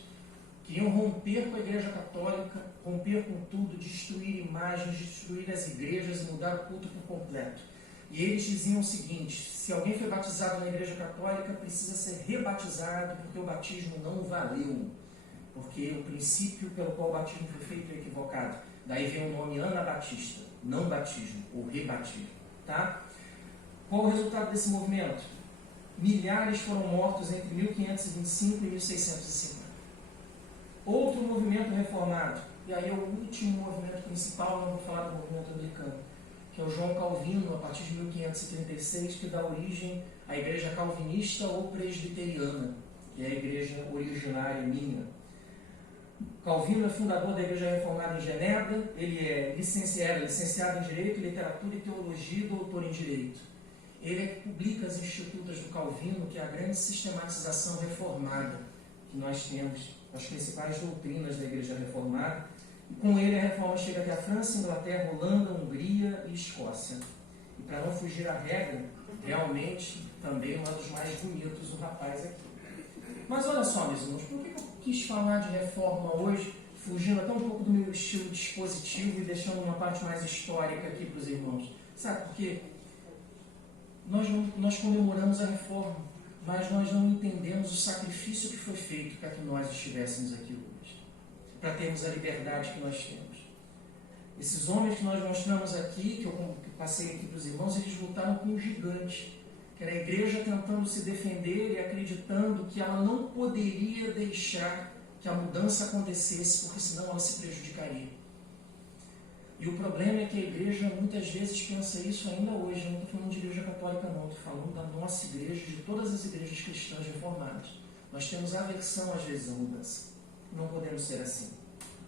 Queriam romper com a igreja católica, romper com tudo, destruir imagens, destruir as igrejas e mudar o culto por completo. E eles diziam o seguinte, se alguém foi batizado na igreja católica, precisa ser rebatizado, porque o batismo não valeu. Porque o princípio pelo qual o batismo foi feito é equivocado. Daí vem o nome anabatista, não batismo, ou rebatismo. Tá? Qual o resultado desse movimento? Milhares foram mortos entre 1525 e 1650. Outro movimento reformado, e aí é o último movimento principal, não vou falar do movimento anglicano, que é o João Calvino, a partir de 1536, que dá origem à igreja calvinista ou presbiteriana, que é a igreja originária minha. Calvino é fundador da Igreja Reformada em Genebra, ele é licenciado em Direito, Literatura e Teologia e doutor em Direito. Ele é que publica as Institutas do Calvino, que é a grande sistematização reformada que nós temos, as principais doutrinas da Igreja Reformada. E com ele a reforma chega até a França, Inglaterra, Holanda, Hungria e Escócia. E para não fugir à regra, realmente também um dos mais bonitos, o rapaz aqui. Mas olha só, meus irmãos, por que eu quis falar de reforma hoje, fugindo até um pouco do meu estilo dispositivo e deixando uma parte mais histórica aqui para os irmãos? Sabe por quê? Nós comemoramos a reforma, mas nós não entendemos o sacrifício que foi feito para que nós estivéssemos aqui hoje, para termos a liberdade que nós temos. Esses homens que nós mostramos aqui, que eu passei aqui para os irmãos, eles lutaram com um gigante, que era a igreja tentando se defender e acreditando que ela não poderia deixar que a mudança acontecesse, porque senão ela se prejudicaria. E o problema é que a igreja muitas vezes pensa isso ainda hoje. Eu não estou falando de igreja católica não, estou falando da nossa igreja, de todas as igrejas cristãs reformadas. Nós temos aversão às vezes à mudança. Não podemos ser assim.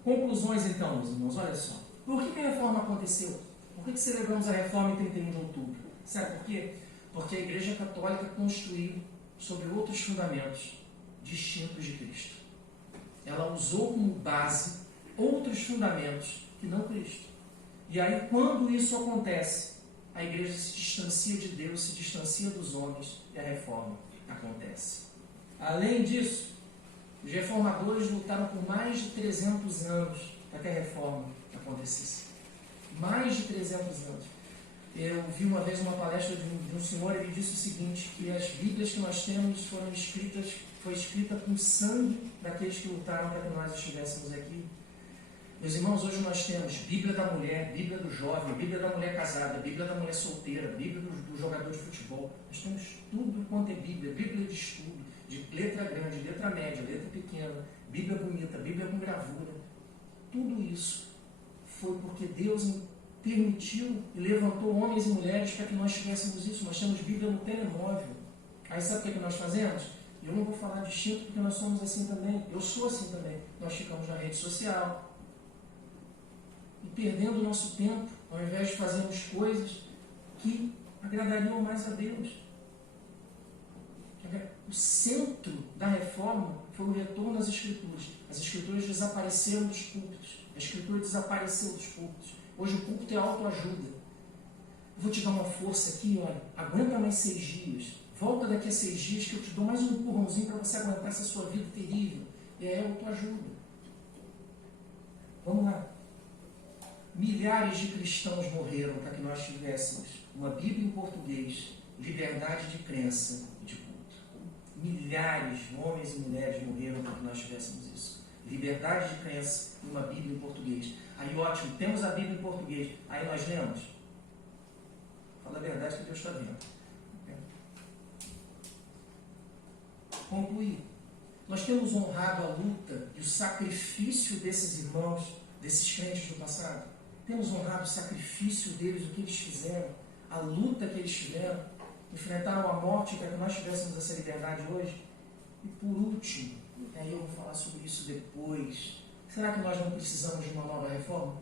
Conclusões então, meus irmãos, olha só. Por que a reforma aconteceu? Por que celebramos a reforma em 31 de outubro? Sabe por quê? Porque a Igreja Católica construiu sobre outros fundamentos distintos de Cristo. Ela usou como base outros fundamentos que não Cristo. E aí, quando isso acontece, a Igreja se distancia de Deus, se distancia dos homens e a reforma acontece. Além disso, os reformadores lutaram por mais de 300 anos para que a reforma acontecesse. Mais de 300 anos. Eu vi uma vez uma palestra de um senhor, ele disse o seguinte, que as Bíblias que nós temos foi escrita com sangue daqueles que lutaram para que nós estivéssemos aqui. Meus irmãos, hoje nós temos Bíblia da mulher, Bíblia do jovem, Bíblia da mulher casada, Bíblia da mulher solteira, Bíblia do jogador de futebol. Nós temos tudo quanto é Bíblia, Bíblia de estudo, de letra grande, letra média, letra pequena, Bíblia bonita, Bíblia com gravura. Tudo isso foi porque Deus permitiu e levantou homens e mulheres para que nós tivéssemos isso. Nós temos Bíblia no telemóvel. Aí sabe o que nós fazemos? Eu não vou falar distinto porque nós somos assim também. Eu sou assim também. Nós ficamos na rede social e perdendo o nosso tempo, ao invés de fazermos coisas que agradariam mais a Deus. O centro da reforma foi o retorno às Escrituras. As Escrituras desapareceram dos púlpitos. A Escritura desapareceu dos púlpitos. Hoje o púlpito é autoajuda. Eu vou te dar uma força aqui, olha, aguenta mais 6 dias. Volta daqui a 6 dias que eu te dou mais um empurrãozinho para você aguentar essa sua vida terrível. E é autoajuda. Vamos lá. Milhares de cristãos morreram para que nós tivéssemos uma Bíblia em português, liberdade de crença e de culto. Milhares de homens e mulheres morreram para que nós tivéssemos isso. Liberdade de crença e uma Bíblia em português. Aí ótimo, temos a Bíblia em português. Aí nós lemos. Fala a verdade que Deus está vendo. Concluir. Nós temos honrado a luta e o sacrifício desses irmãos, desses crentes do passado. Temos honrado o sacrifício deles, o que eles fizeram, a luta que eles tiveram, enfrentaram a morte para que nós tivéssemos essa liberdade hoje. E por último, e aí eu vou falar sobre isso depois, será que nós não precisamos de uma nova reforma?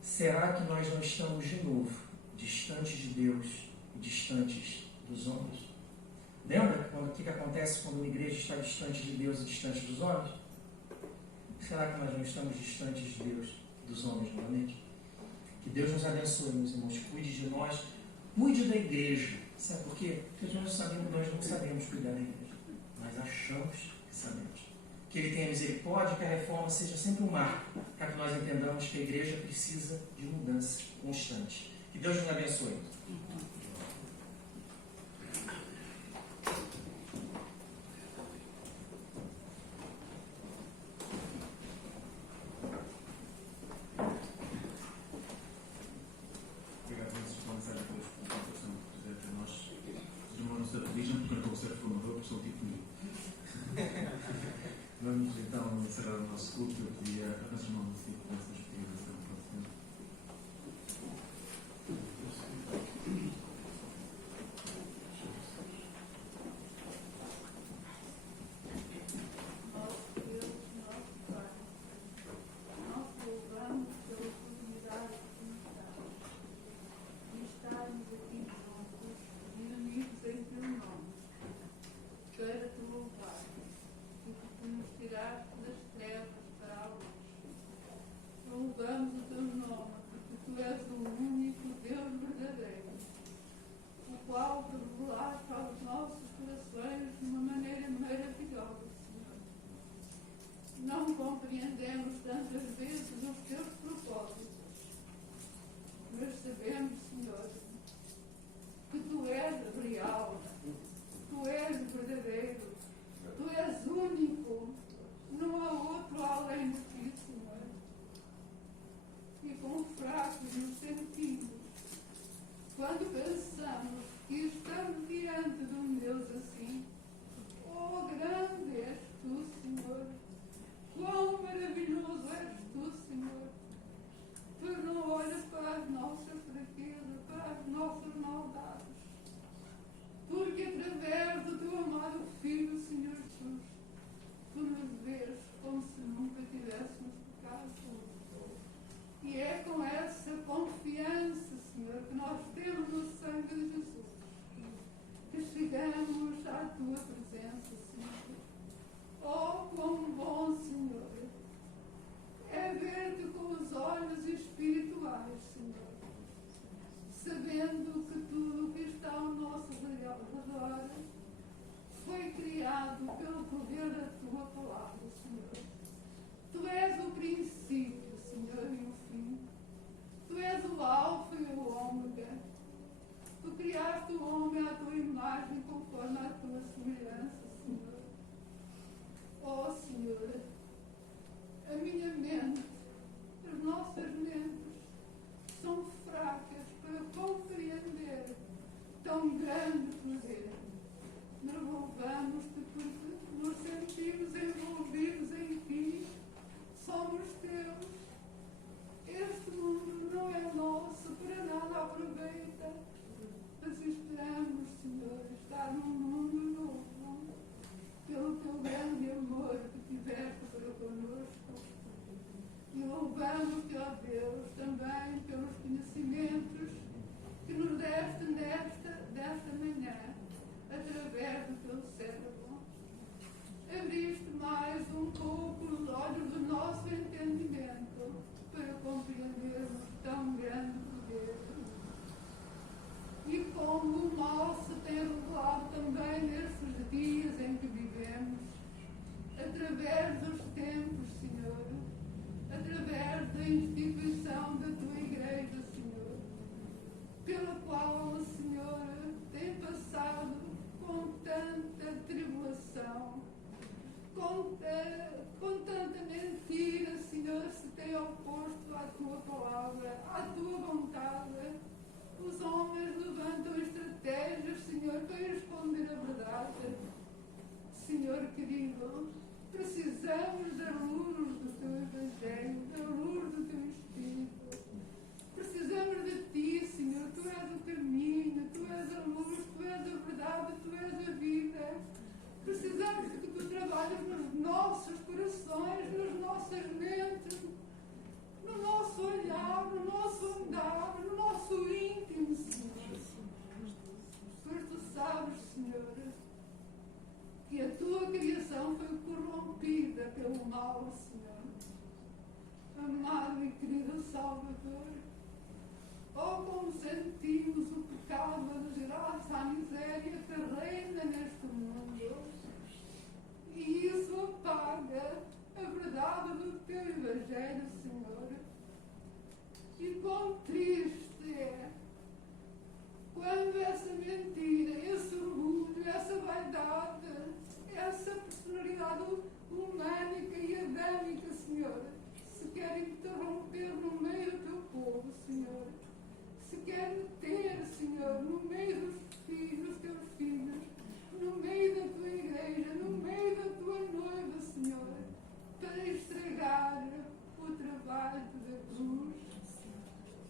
Será que nós não estamos de novo distantes de Deus e distantes dos homens? Lembra o que acontece quando uma igreja está distante de Deus e distante dos homens? Será que nós não estamos distantes de Deus, dos homens, novamente? Que Deus nos abençoe, meus irmãos. Cuide de nós, cuide da igreja. Sabe por quê? Porque nós não sabemos cuidar da igreja. Mas achamos que sabemos. Que Ele tenha misericórdia, que a reforma seja sempre um marco, para que nós entendamos que a igreja precisa de mudança constante. Que Deus nos abençoe. Vamos então encerrar o nosso culto. Eu queria apenas uma música com essa explicação. Não compreendemos tantas vezes os teus propósitos, mas sabemos, Senhor, que tu és real, tu és verdadeiro, tu és único, não há outro além de ti, Senhor. E quão fracos nos sentimos quando pensamos que estamos diante de um Deus assim. Oh, grande és tu, Senhor. Quão maravilhoso és tu, Senhor. Tu não olhas para as nossas fraquezas, para as nossas maldades. Porque através do teu amado Filho, Senhor Jesus, tu nos vês como se nunca tivéssemos pecado. E é com essa confiança, Senhor, que nós temos no sangue nome de Jesus, que chegamos à tua presença, Senhor. Oh, quão bom, Senhor, é ver-te com os olhos espirituais, Senhor, sabendo que tudo o que está ao nosso redor foi criado pelo poder da tua palavra, Senhor. Tu és o princípio, Senhor, e o fim. Tu és o alfa e o ômega. Tu criaste o homem à tua imagem, conforme a tua semelhança, Senhor. Oh, Senhor, a minha mente, as nossas mentes são fracas para compreender tão grande poder. Nós louvamos-te porque nos sentimos envolvidos em ti, somos teus. Este mundo não é nosso, para nada aproveita, mas esperamos, Senhor, estar num mundo novo, pelo teu grande amor que tiveste para conosco. E louvamos-te, ó Deus, também pelos conhecimentos que nos deste desta manhã, através do teu servo. Abriste mais um pouco os olhos do nosso entendimento para compreendermos tão grande poder. E como o mal se tem revelado também nestes dias em que vivemos, através dos tempos, Senhor, através da instituição da tua igreja, Senhor, pela qual, Senhor, tem passado com tanta tribulação, com tanta mentira, Senhor, se tem oposto à tua palavra, à tua vontade. Os homens levantam estratégias, Senhor, para esconder a verdade. Senhor querido, precisamos da luz do teu Evangelho, da luz do teu Espírito. Precisamos de ti, Senhor. Tu és o caminho, tu és a luz, tu és a verdade, tu és a vida. Precisamos de que tu trabalhes nos nossos corações, nas nossas mentes, no nosso olhar, no nosso andar, no nosso íntimo, Senhor. Pois tu sabes, Senhor, que a tua criação foi corrompida pelo mal, Senhor. Amado e querido Salvador, oh, como sentimos o pecado a desgraça, a miséria que reina neste mundo. E isso apaga a verdade do teu Evangelho, Senhor. E quão triste é quando essa mentira, esse orgulho, essa vaidade, essa personalidade humânica e adâmica, Senhor, se quer interromper no meio do teu povo, Senhor. Se quer meter, Senhor, no meio dos teus filhos, no meio da tua igreja, no meio da tua noiva, Senhor, para estragar o trabalho da cruz.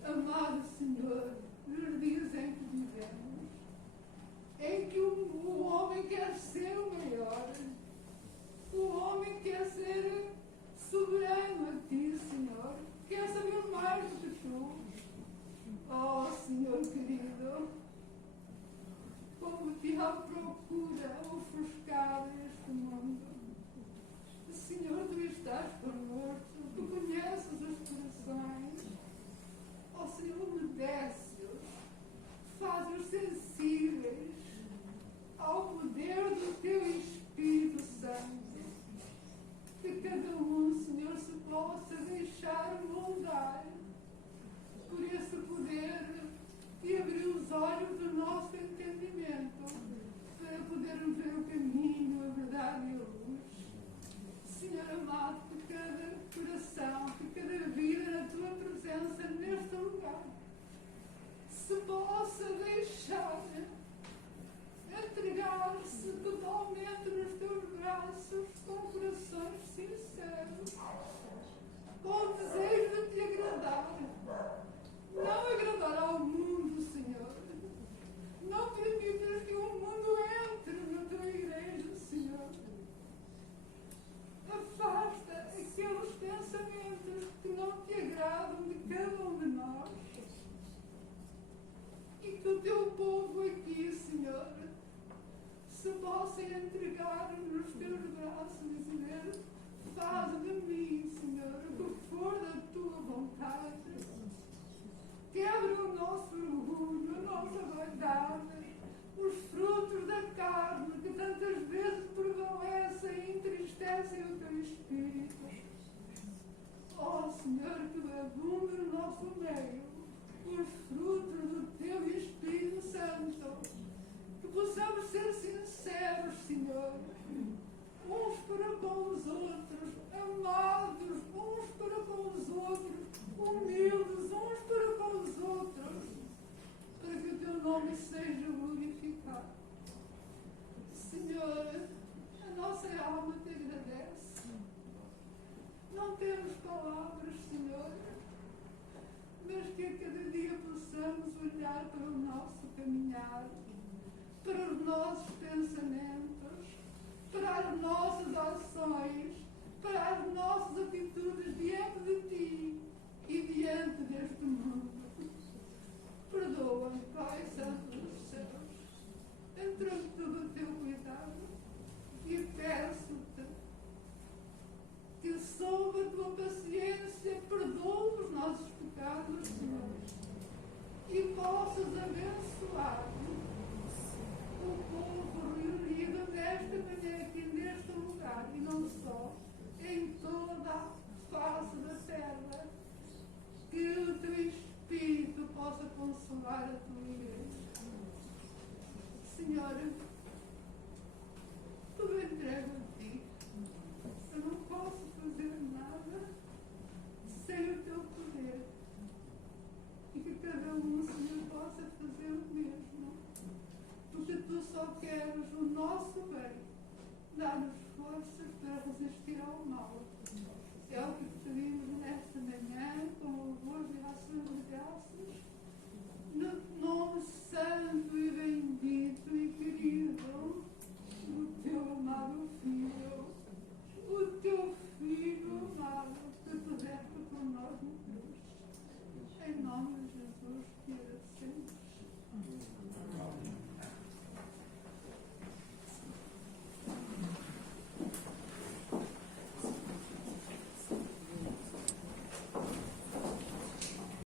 Amado Senhor, nos dias em que vivemos, em que o homem quer ser o maior, o homem quer ser soberano a ti, Senhor, quer saber mais do que tu. Oh, Senhor querido, como o diabo procura ofuscar este mundo. Senhor, tu estás conosco, tu conheces os corações. Oh, Senhor, umedece-os, faz-os sensíveis ao poder do teu Espírito Santo. Que cada um, Senhor, se possa deixar moldar por esse poder e abrir os olhos do nosso entendimento para podermos ver o caminho, a verdade e a luz. Senhor amado, que cada coração, que cada vida na tua presença neste lugar se possa deixar entregar-se totalmente nos teus braços com corações sinceros, com o desejo de te agradar. Não agradar ao mundo, Senhor. Não permitas que o mundo entre na tua igreja, Senhor. povo aqui, Senhor, se possa entregar nos teus braços e dizer: faz de mim, Senhor, o que for da tua vontade. Quebra o nosso orgulho, a nossa vaidade, os frutos da carne que tantas vezes prevalecem e entristecem o teu espírito. Ó Senhor, que abunde no nosso meio os frutos do teu Espírito Santo. Que possamos ser sinceros, Senhor, uns para com os outros, amados uns para com os outros, humildes uns para com os outros, para que o teu nome seja glorificado. Senhor, a nossa alma te agradece. Não temos palavras, Senhor, mas que a cada dia possamos olhar para o nosso caminhar, para os nossos pensamentos, para as nossas ações, para as nossas atitudes diante de Ti e diante deste mundo. Perdoa-me, Pai Santo dos céus, entrego tudo o Teu cuidado e peço-Te que, sob a Tua paciência, perdoa os nossos pecados, Senhor, e possas abençoar o povo reunido nesta manhã aqui neste lugar, e não só, em toda a face da terra, que o Teu Espírito possa consolar a Tua igreja. Senhor, Tu me entrego a Ti. Eu não posso fazer nada sem o Teu poder. E que cada um, Senhor, possa fazer o mesmo. Porque Tu só queres o nosso bem. Dá-nos forças para resistir ao mal. É o que te pedimos nesta manhã, com louvores e ações de graças, no nome santo